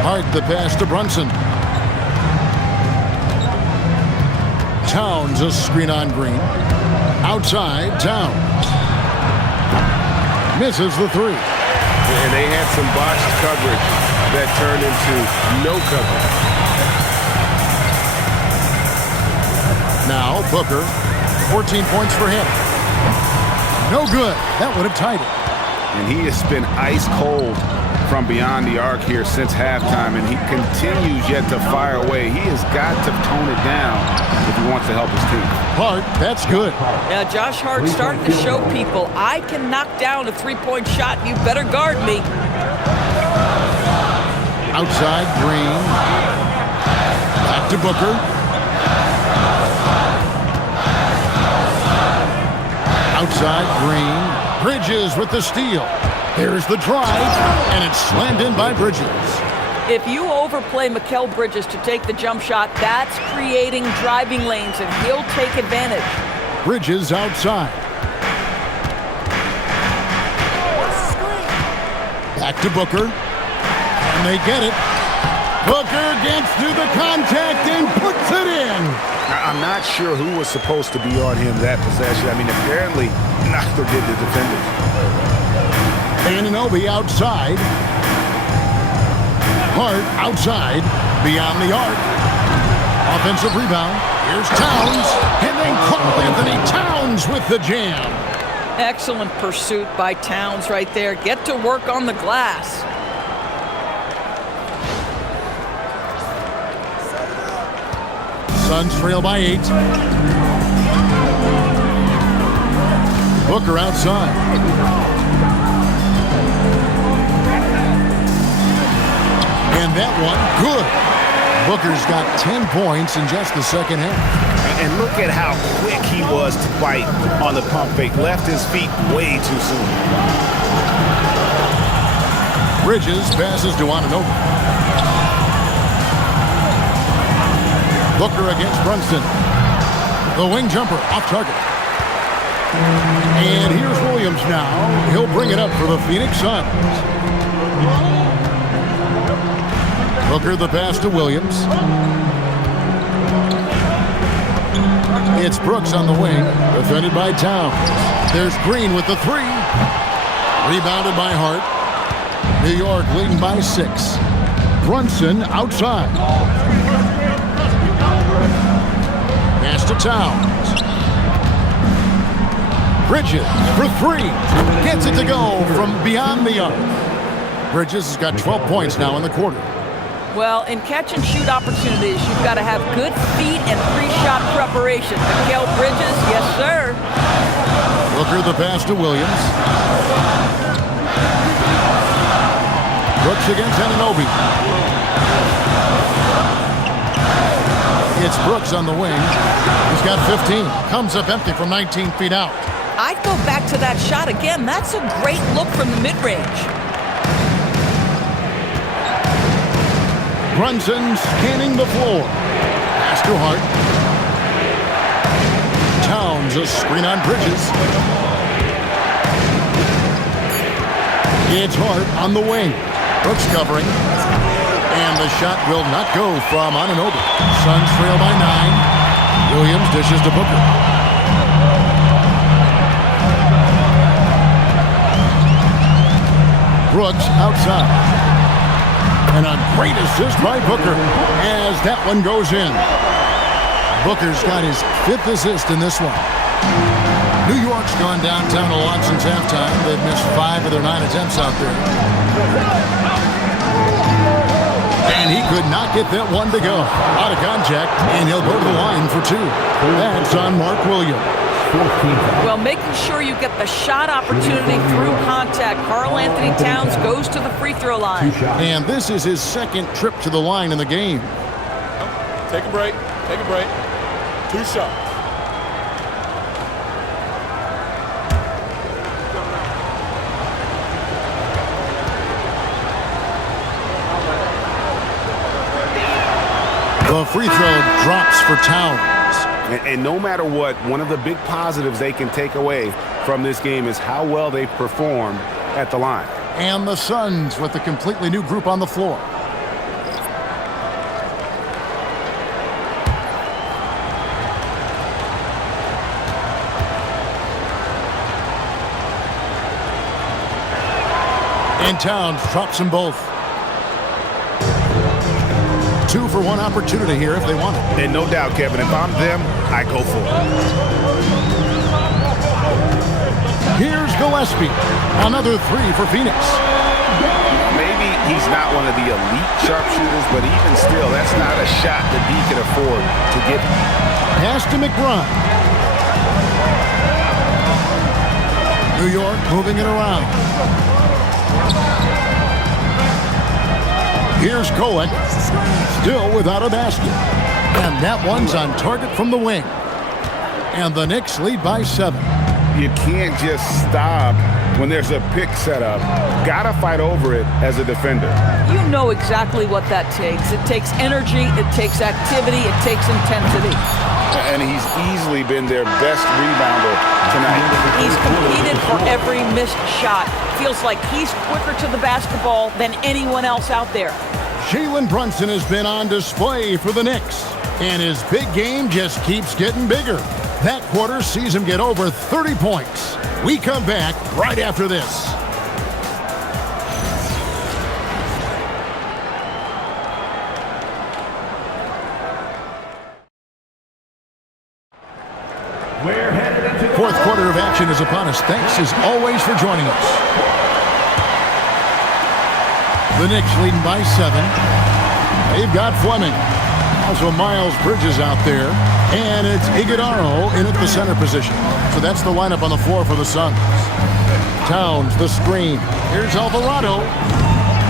Hart the pass to Brunson. Towns, a screen on Green. Outside, Towns. Misses the 3. And they had some botched coverage that turned into no coverage. Now Booker, 14 points for him. No good. That would have tied it. And he has been ice cold from beyond the arc here since halftime, and he continues yet to fire away. He has got to tone it down if he wants to help his team. Hart, that's good. Now, Josh Hart starting to show people, I can knock down a three-point shot. You better guard me. Outside, Green. Back to Booker. Outside, Green. Bridges with the steal. Here's the drive, and it's slammed in by Bridges. If you overplay Mikal Bridges to take the jump shot, that's creating driving lanes, and he'll take advantage. Bridges outside. Back to Booker. And they get it. Booker gets through the contact and puts it in. I'm not sure who was supposed to be on him that possession. I mean, apparently neither did the defenders. Anunoby outside. Hart outside. Beyond the arc. Offensive rebound. Here's Towns. And then Karl Anthony Towns with the jam. Excellent pursuit by Towns right there. Get to work on the glass. Suns trail by 8. Booker outside. And that one, good. Booker's got 10 points in just the second half. And look at how quick he was to bite on the pump fake. Left his feet way too soon. Bridges passes to Anunoby. Booker against Brunson. The wing jumper off target. And here's Williams now. He'll bring it up for the Phoenix Suns. Booker the pass to Williams. It's Brooks on the wing, defended by Towns. There's Green with the 3. Rebounded by Hart. New York leading by 6. Brunson outside. Pass to Towns. Bridges for 3. Gets it to go from beyond the arc. Bridges has got 12 points now in the quarter. Well, in catch-and-shoot opportunities, you've got to have good feet and pre-shot preparation. Mikal Bridges, yes, sir. Booker the pass to Williams. Brooks against Anunoby. It's Brooks on the wing. He's got 15. Comes up empty from 19 feet out. I'd go back to that shot again. That's a great look from the mid-range. Brunson scanning the floor. Pass to Hart. Towns a screen on Bridges. It's Hart on the wing. Brooks covering. And the shot will not go from Anunoby. Suns trail by 9. Williams dishes to Booker. Brooks outside. And a great assist by Booker as that one goes in. Booker's got his 5th assist in this one. New York's gone downtown a lot since halftime. They've missed 5 of their 9 attempts out there. And he could not get that one to go. Out of contact, and he'll go to the line for 2. That's on Mark Williams. Well, making sure you get the shot opportunity through contact. Karl Anthony Towns goes to the free throw line. And this is his 2nd trip to the line in the game. Take a break. Take a break. 2 shots. The free throw drops for Towns. And no matter what, one of the big positives they can take away from this game is how well they performed at the line. And the Suns with a completely new group on the floor. And Towns drops them both. 2-for-1 opportunity here if they want it. And no doubt, Kevin, if I'm them, I go for it. Here's Gillespie. Another 3 for Phoenix. Maybe he's not one of the elite sharpshooters, but even still, that's not a shot that he can afford to get. Pass to McBride. New York moving it around. Here's Kolek, still without a basket. And that one's on target from the wing. And the Knicks lead by 7. You can't just stop when there's a pick set up. Gotta fight over it as a defender. You know exactly what that takes. It takes energy, it takes activity, it takes intensity. And he's easily been their best rebounder tonight. He's competed for every missed shot. Feels like he's quicker to the basketball than anyone else out there. Jalen Brunson has been on display for the Knicks, and his big game just keeps getting bigger. That quarter sees him get over 30 points. We come back right after this. We're headed into the Fourth quarter of action is upon us. Thanks as always for joining us. The Knicks leading by 7. They've got Fleming. Also Miles Bridges out there. And it's Iguodaro in at the center position. So that's the lineup on the floor for the Suns. Towns, the screen. Here's Alvarado.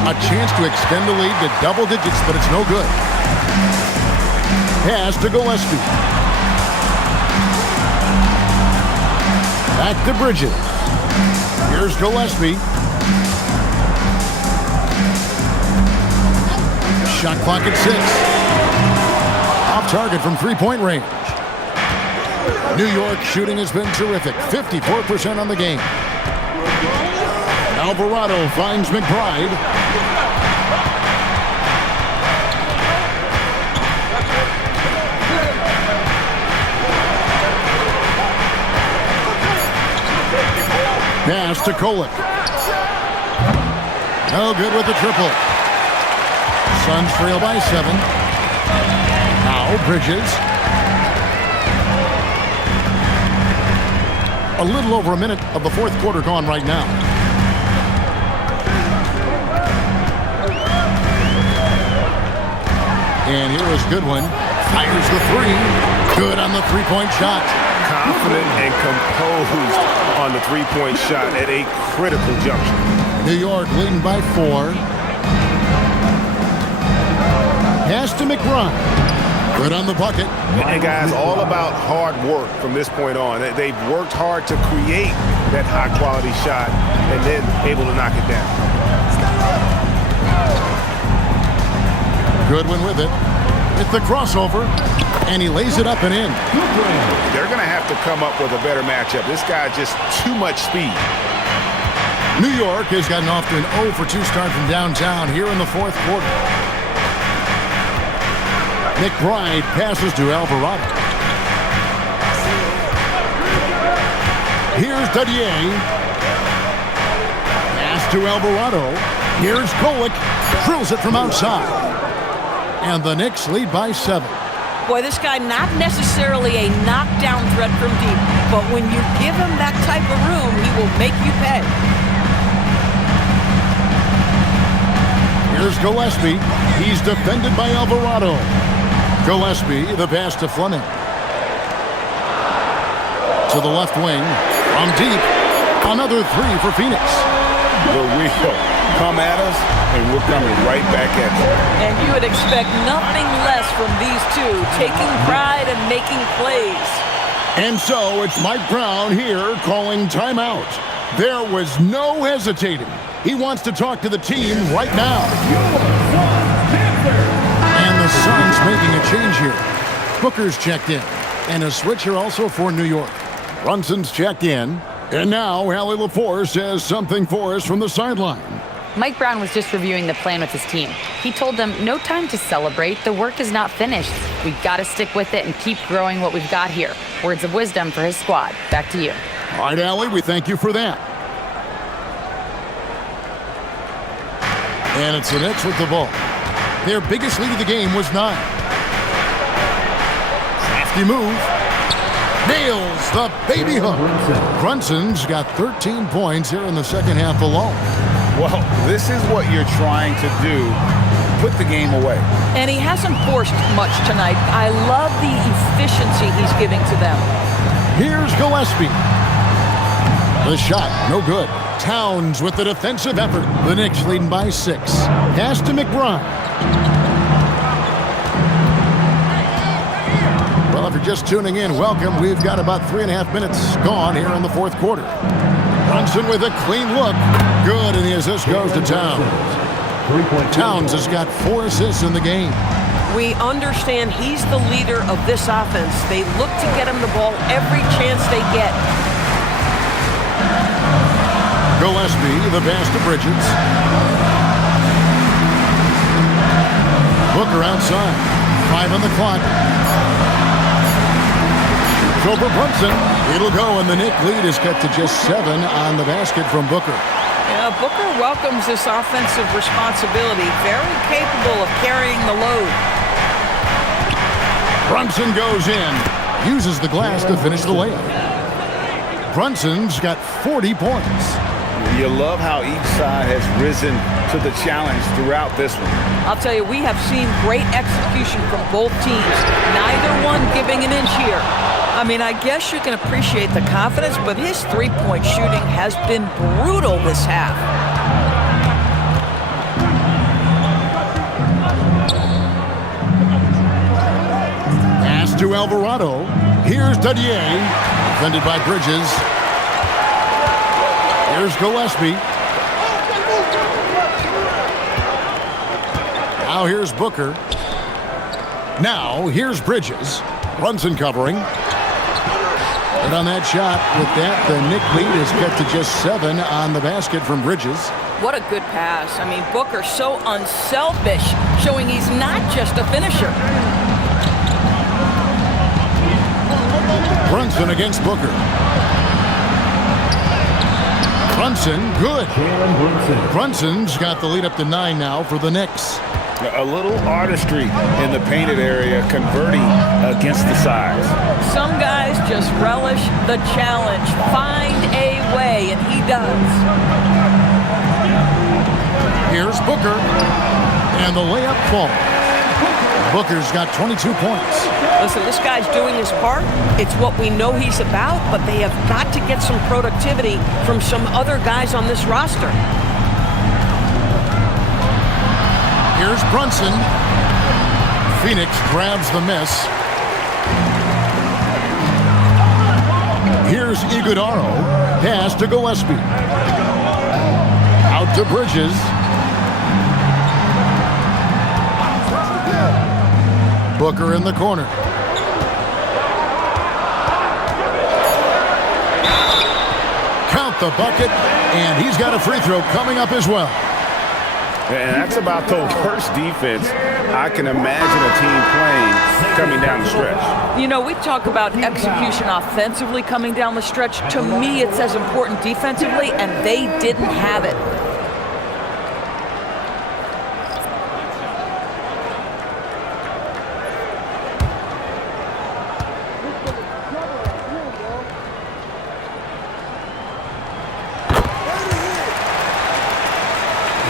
A chance to extend the lead to double digits, but it's no good. Pass to Gillespie. Back to Bridges. Here's Gillespie. Shot clock at 6. Off target from three-point range. New York shooting has been terrific. 54% on the game. Alvarado finds McBride. Pass to Kolek. No good with the triple. Suns trail by 7. Now Bridges. A little over a minute of the fourth quarter gone right now. And here is Goodwin. Fires the 3. Good on the three-point shot. Confident and composed on the three-point shot at a critical juncture. New York leading by 4. Pass to McBride. Good on the bucket. And guys, all about hard work from this point on. They've worked hard to create that high-quality shot and then able to knock it down. Goodwin with it. It's the crossover, and he lays it up and in. They're going to have to come up with a better matchup. This guy just too much speed. New York has gotten off to an 0 for 2 start from downtown here in the fourth quarter. McBride passes to Alvarado. Here's Dadier. Pass to Alvarado. Here's Kolek. Drills it from outside. And the Knicks lead by 7. Boy, this guy not necessarily a knockdown threat from deep, but when you give him that type of room, he will make you pay. Here's Gillespie. He's defended by Alvarado. Gillespie, the pass to Fleming. To the left wing. From deep. Another 3 for Phoenix. The wheel come at us, and we're coming right back at you. And you would expect nothing less from these two, taking pride and making plays. And so it's Mike Brown here calling timeout. There was no hesitating. He wants to talk to the team right now. And the Suns making a change here. Booker's checked in. And a switcher also for New York. Brunson's checked in. And now Allie LaForce says something for us from the sideline. Mike Brown was just reviewing the plan with his team. He told them, no time to celebrate. The work is not finished. We've got to stick with it and keep growing what we've got here. Words of wisdom for his squad. Back to you. All right, Allie, we thank you for that. And it's the Knicks with the ball. Their biggest lead of the game was 9. Crafty move. Nails the baby hook. Brunson's got 13 points here in the second half alone. Well, this is what you're trying to do. Put the game away. And he hasn't forced much tonight. I love the efficiency he's giving to them. Here's Gillespie. The shot, no good. Towns with the defensive effort. The Knicks leading by 6. Pass to McBride. Well, if you're just tuning in, welcome. We've got about 3.5 minutes gone here in the fourth quarter. Brunson with a clean look. Good, and the assist goes to Towns. Towns has got 4 assists in the game. We understand he's the leader of this offense. They look to get him the ball every chance they get. Gillespie, the pass to Bridges. Booker outside. 5 on the clock. Over Brunson. It'll go, and the Knick lead is cut to just 7 on the basket from Booker. Yeah, Booker welcomes this offensive responsibility. Very capable of carrying the load. Brunson goes in. Uses the glass to finish the layup. Brunson's got 40 points. You love how each side has risen to the challenge throughout this one. I'll tell you, we have seen great execution from both teams. Neither one giving an inch here. I mean, I guess you can appreciate the confidence, but his three-point shooting has been brutal this half. Pass to Alvarado. Here's Dadier. Defended by Bridges. Here's Gillespie. Now here's Booker. Now here's Bridges. Brunson covering. And on that shot, with that, the Knick lead is cut to just 7 on the basket from Bridges. What a good pass. I mean, Booker so unselfish, showing he's not just a finisher. Brunson against Booker. Brunson, good. Brunson's got the lead up to 9 now for the Knicks. A little artistry in the painted area, converting against the size. Some guys just relish the challenge. Find a way, and he does. Here's Booker, and the layup falls. Booker's got 22 points. Listen, this guy's doing his part. It's what we know he's about, but they have got to get some productivity from some other guys on this roster. Here's Brunson. Phoenix grabs the miss. Here's Iguodaro. Pass to Gillespie. Out to Bridges. Booker in the corner. Count the bucket, and he's got a free throw coming up as well. And that's about the worst defense I can imagine a team playing coming down the stretch. You know, we talk about execution offensively coming down the stretch. To me, it's as important defensively, and they didn't have it.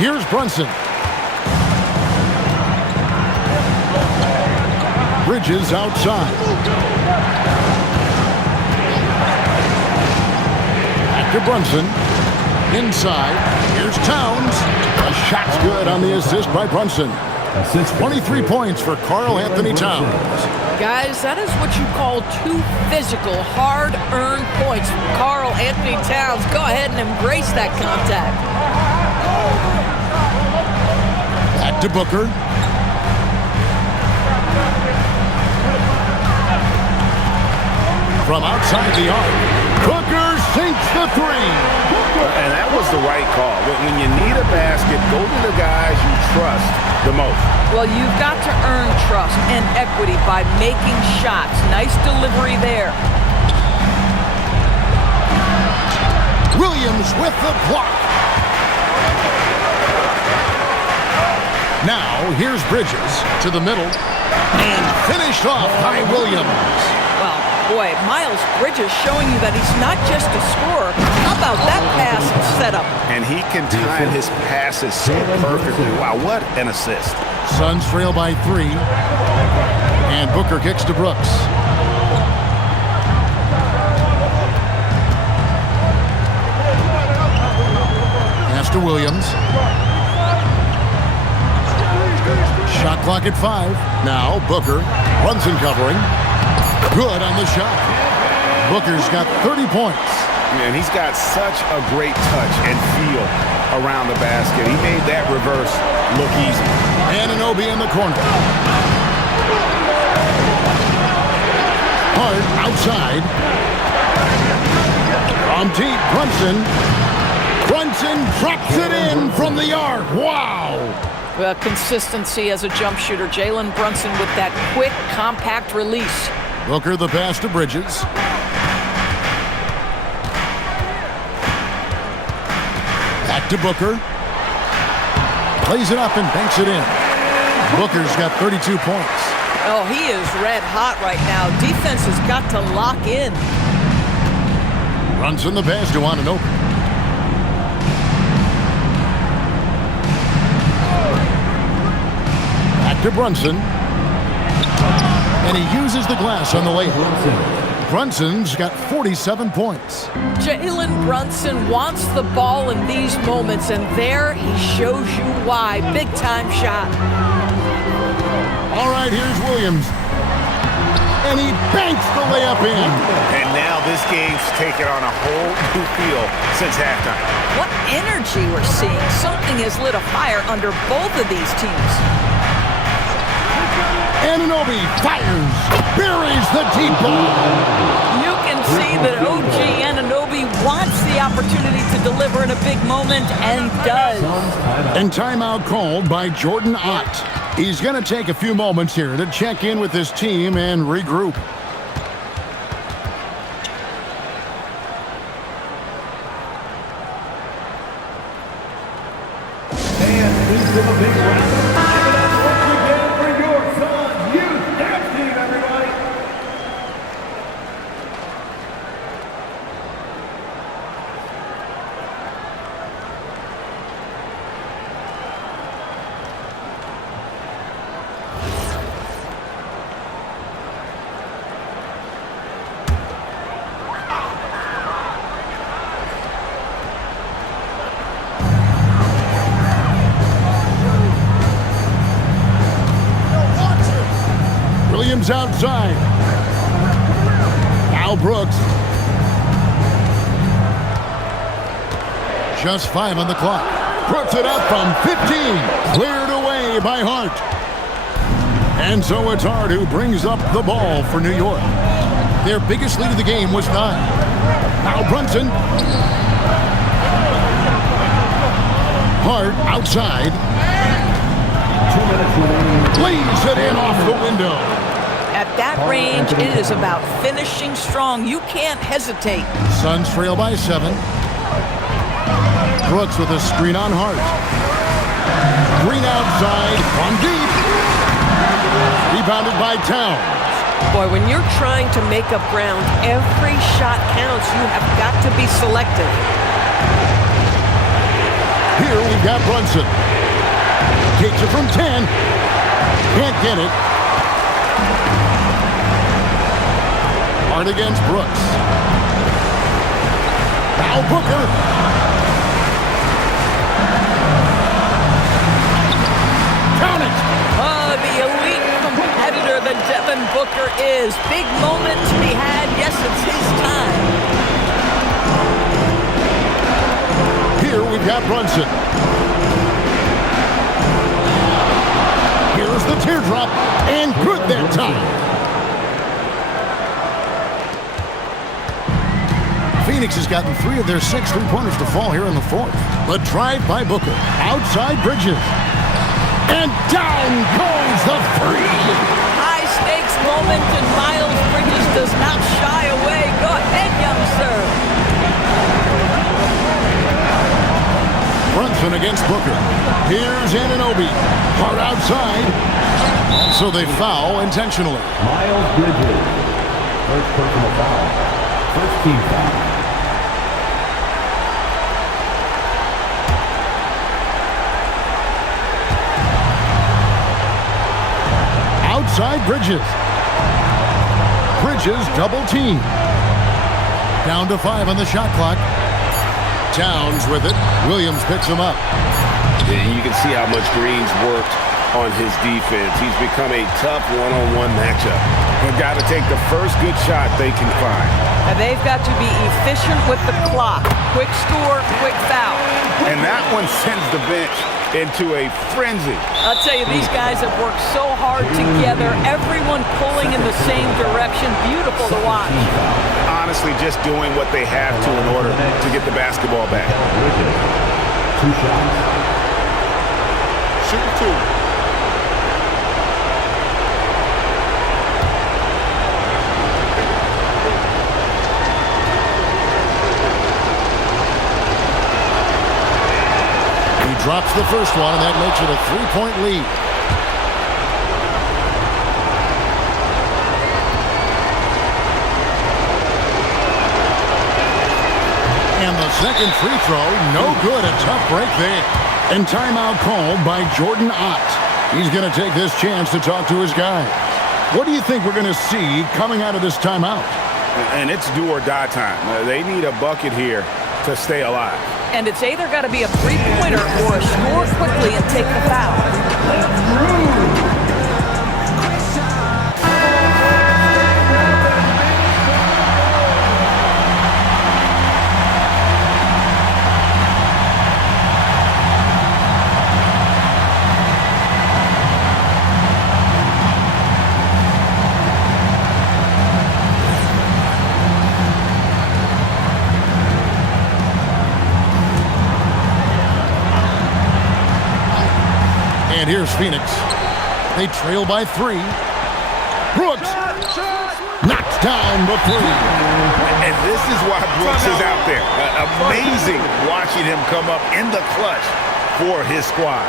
Here's Brunson. Bridges outside. Back to Brunson. Inside. Here's Towns. A shot's good on the assist by Brunson. 23 points for Karl Anthony Towns. Guys, that is what you call two physical, hard-earned points from Karl Anthony Towns. Go ahead and embrace that contact. Back to Booker. from outside the arc. Booker sinks the three. And that was the right call. When you need a basket, go to the guys you trust the most. Well, you've got to earn trust and equity by making shots. Nice delivery there. Williams with the block. Now, here's Bridges to the middle. And finished off by Williams. Well, boy, Miles Bridges showing you that he's not just a scorer. How about that pass setup? And he can time his passes so perfectly. Wow, what an assist. Suns trail by 3. And Booker kicks to Brooks. Pass to Williams. Shot clock at 5. Now Booker. Brunson covering. Good on the shot. Booker's got 30 points. And he's got such a great touch and feel around the basket. He made that reverse look easy. Anunoby in the corner. Hart outside. From deep, Brunson. Brunson drops it in from the arc. Wow! Well, consistency as a jump shooter. Jalen Brunson with that quick, compact release. Booker the pass to Bridges. Back to Booker. Plays it up and banks it in. Booker's got 32 points. Oh, he is red hot right now. Defense has got to lock in. Brunson the pass to Anunoby. Back to Brunson. And he uses the glass on the layup. Brunson's got 47 points. Jalen Brunson wants the ball in these moments, and there he shows you why. Big-time shot. All right, here's Williams. And he banks the layup in. And now this game's taken on a whole new feel since halftime. What energy we're seeing. Something has lit a fire under both of these teams. Anunoby fires, buries the deep ball. You can see that OG Anunoby wants the opportunity to deliver in a big moment and does. And timeout called by Jordan Ott. He's going to take a few moments here to check in with his team and regroup. And please give a big round of applause once again for your son, youth dance team, everybody. Williams outside. Al Brooks. Just 5 on the clock. Puts it up from 15. Cleared away by Hart. And so it's Hart who brings up the ball for New York. Their biggest lead of the game was 9. Now Brunson. Hart outside. 2 minutes remaining. Lays it in off the window. At that range, it is about finishing strong. You can't hesitate. Suns trail by 7. Brooks with a screen on Hart. Green outside from deep. Rebounded by Towns. Boy, when you're trying to make up ground, every shot counts. You have got to be selective. Here we've got Brunson. Takes it from 10. Can't get it. Hard against Brooks. Now Booker. Count it. Oh, the elite competitor that Devin Booker is. Big moment to be had. Yes, it's his time. Here we've got Brunson. Here's the teardrop, and good that time. Phoenix has gotten 3 of their 6 three-pointers to fall here in the fourth. The drive by Booker. Outside Bridges. And down goes the three. High-stakes moment, and Miles Bridges does not shy away. Go ahead, young sir. Brunson against Booker. Here's Anunoby. Hard outside. So they foul intentionally. Miles Bridges. First personal foul. First team foul. Outside Bridges. Bridges double team. Down to 5 on the shot clock. Towns with it. Williams picks him up. You can see how much Green's worked on his defense. He's become a tough one-on-one matchup. They've got to take the first good shot they can find. And they've got to be efficient with the clock. Quick score, quick foul. And that one sends the bench into a frenzy. I'll tell you, these guys have worked so hard together. Everyone pulling in the same direction. Beautiful to watch. Honestly, just doing what they have to in order to get the basketball back. 2 shots. Shoot 2. Drops the first one, and that makes it a 3-point lead. And the second free throw, no good. A tough break there. And timeout called by Jordan Ott. He's going to take this chance to talk to his guy. What do you think we're going to see coming out of this timeout? And it's do or die time. They need a bucket here to stay alive. And it's either got to be a three-pointer or a score quickly and take the foul. And here's Phoenix. They trail by 3. Brooks knocks down the 3. And this is why Brooks is out there. Amazing watching him come up in the clutch for his squad.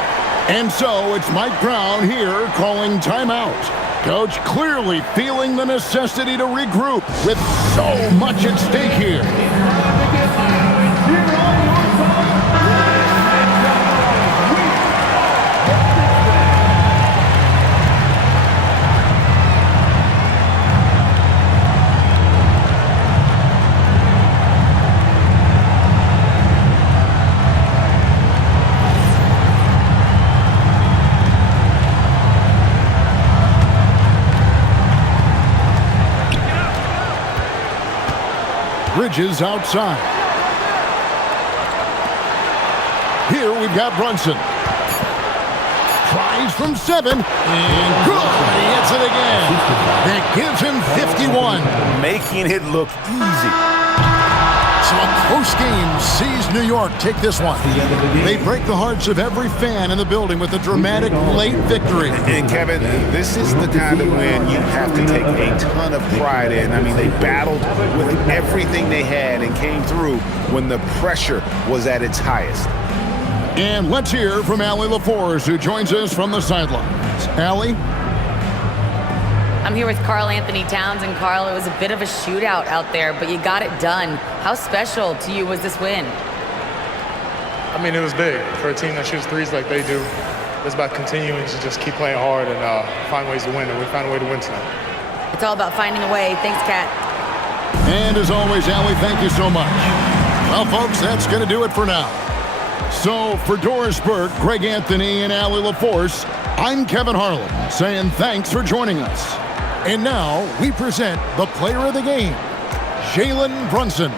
And so it's Mike Brown here calling timeout. Coach clearly feeling the necessity to regroup with so much at stake here. Bridges outside. Here we've got Brunson. Tries from 7. And good. He hits it again. That gives him 51. Making it look easy. So a close game sees New York take this one. They break the hearts of every fan in the building with a dramatic late victory. And Kevin, this is the kind of win you have to take a ton of pride in. I mean, they battled with everything they had and came through when the pressure was at its highest. And let's hear from Allie LaForce, who joins us from the sidelines. Allie? I'm here with Karl Anthony Towns, and Karl, it was a bit of a shootout out there, but you got it done. How special to you was this win? I mean, it was big. For a team that shoots threes like they do, it's about continuing to just keep playing hard and find ways to win, and we found a way to win tonight. It's all about finding a way. Thanks, Kat. And as always, Allie, thank you so much. Well, folks, that's going to do it for now. So for Doris Burke, Greg Anthony, and Allie LaForce, I'm Kevin Harlan saying thanks for joining us. And now we present the player of the game, Jalen Brunson.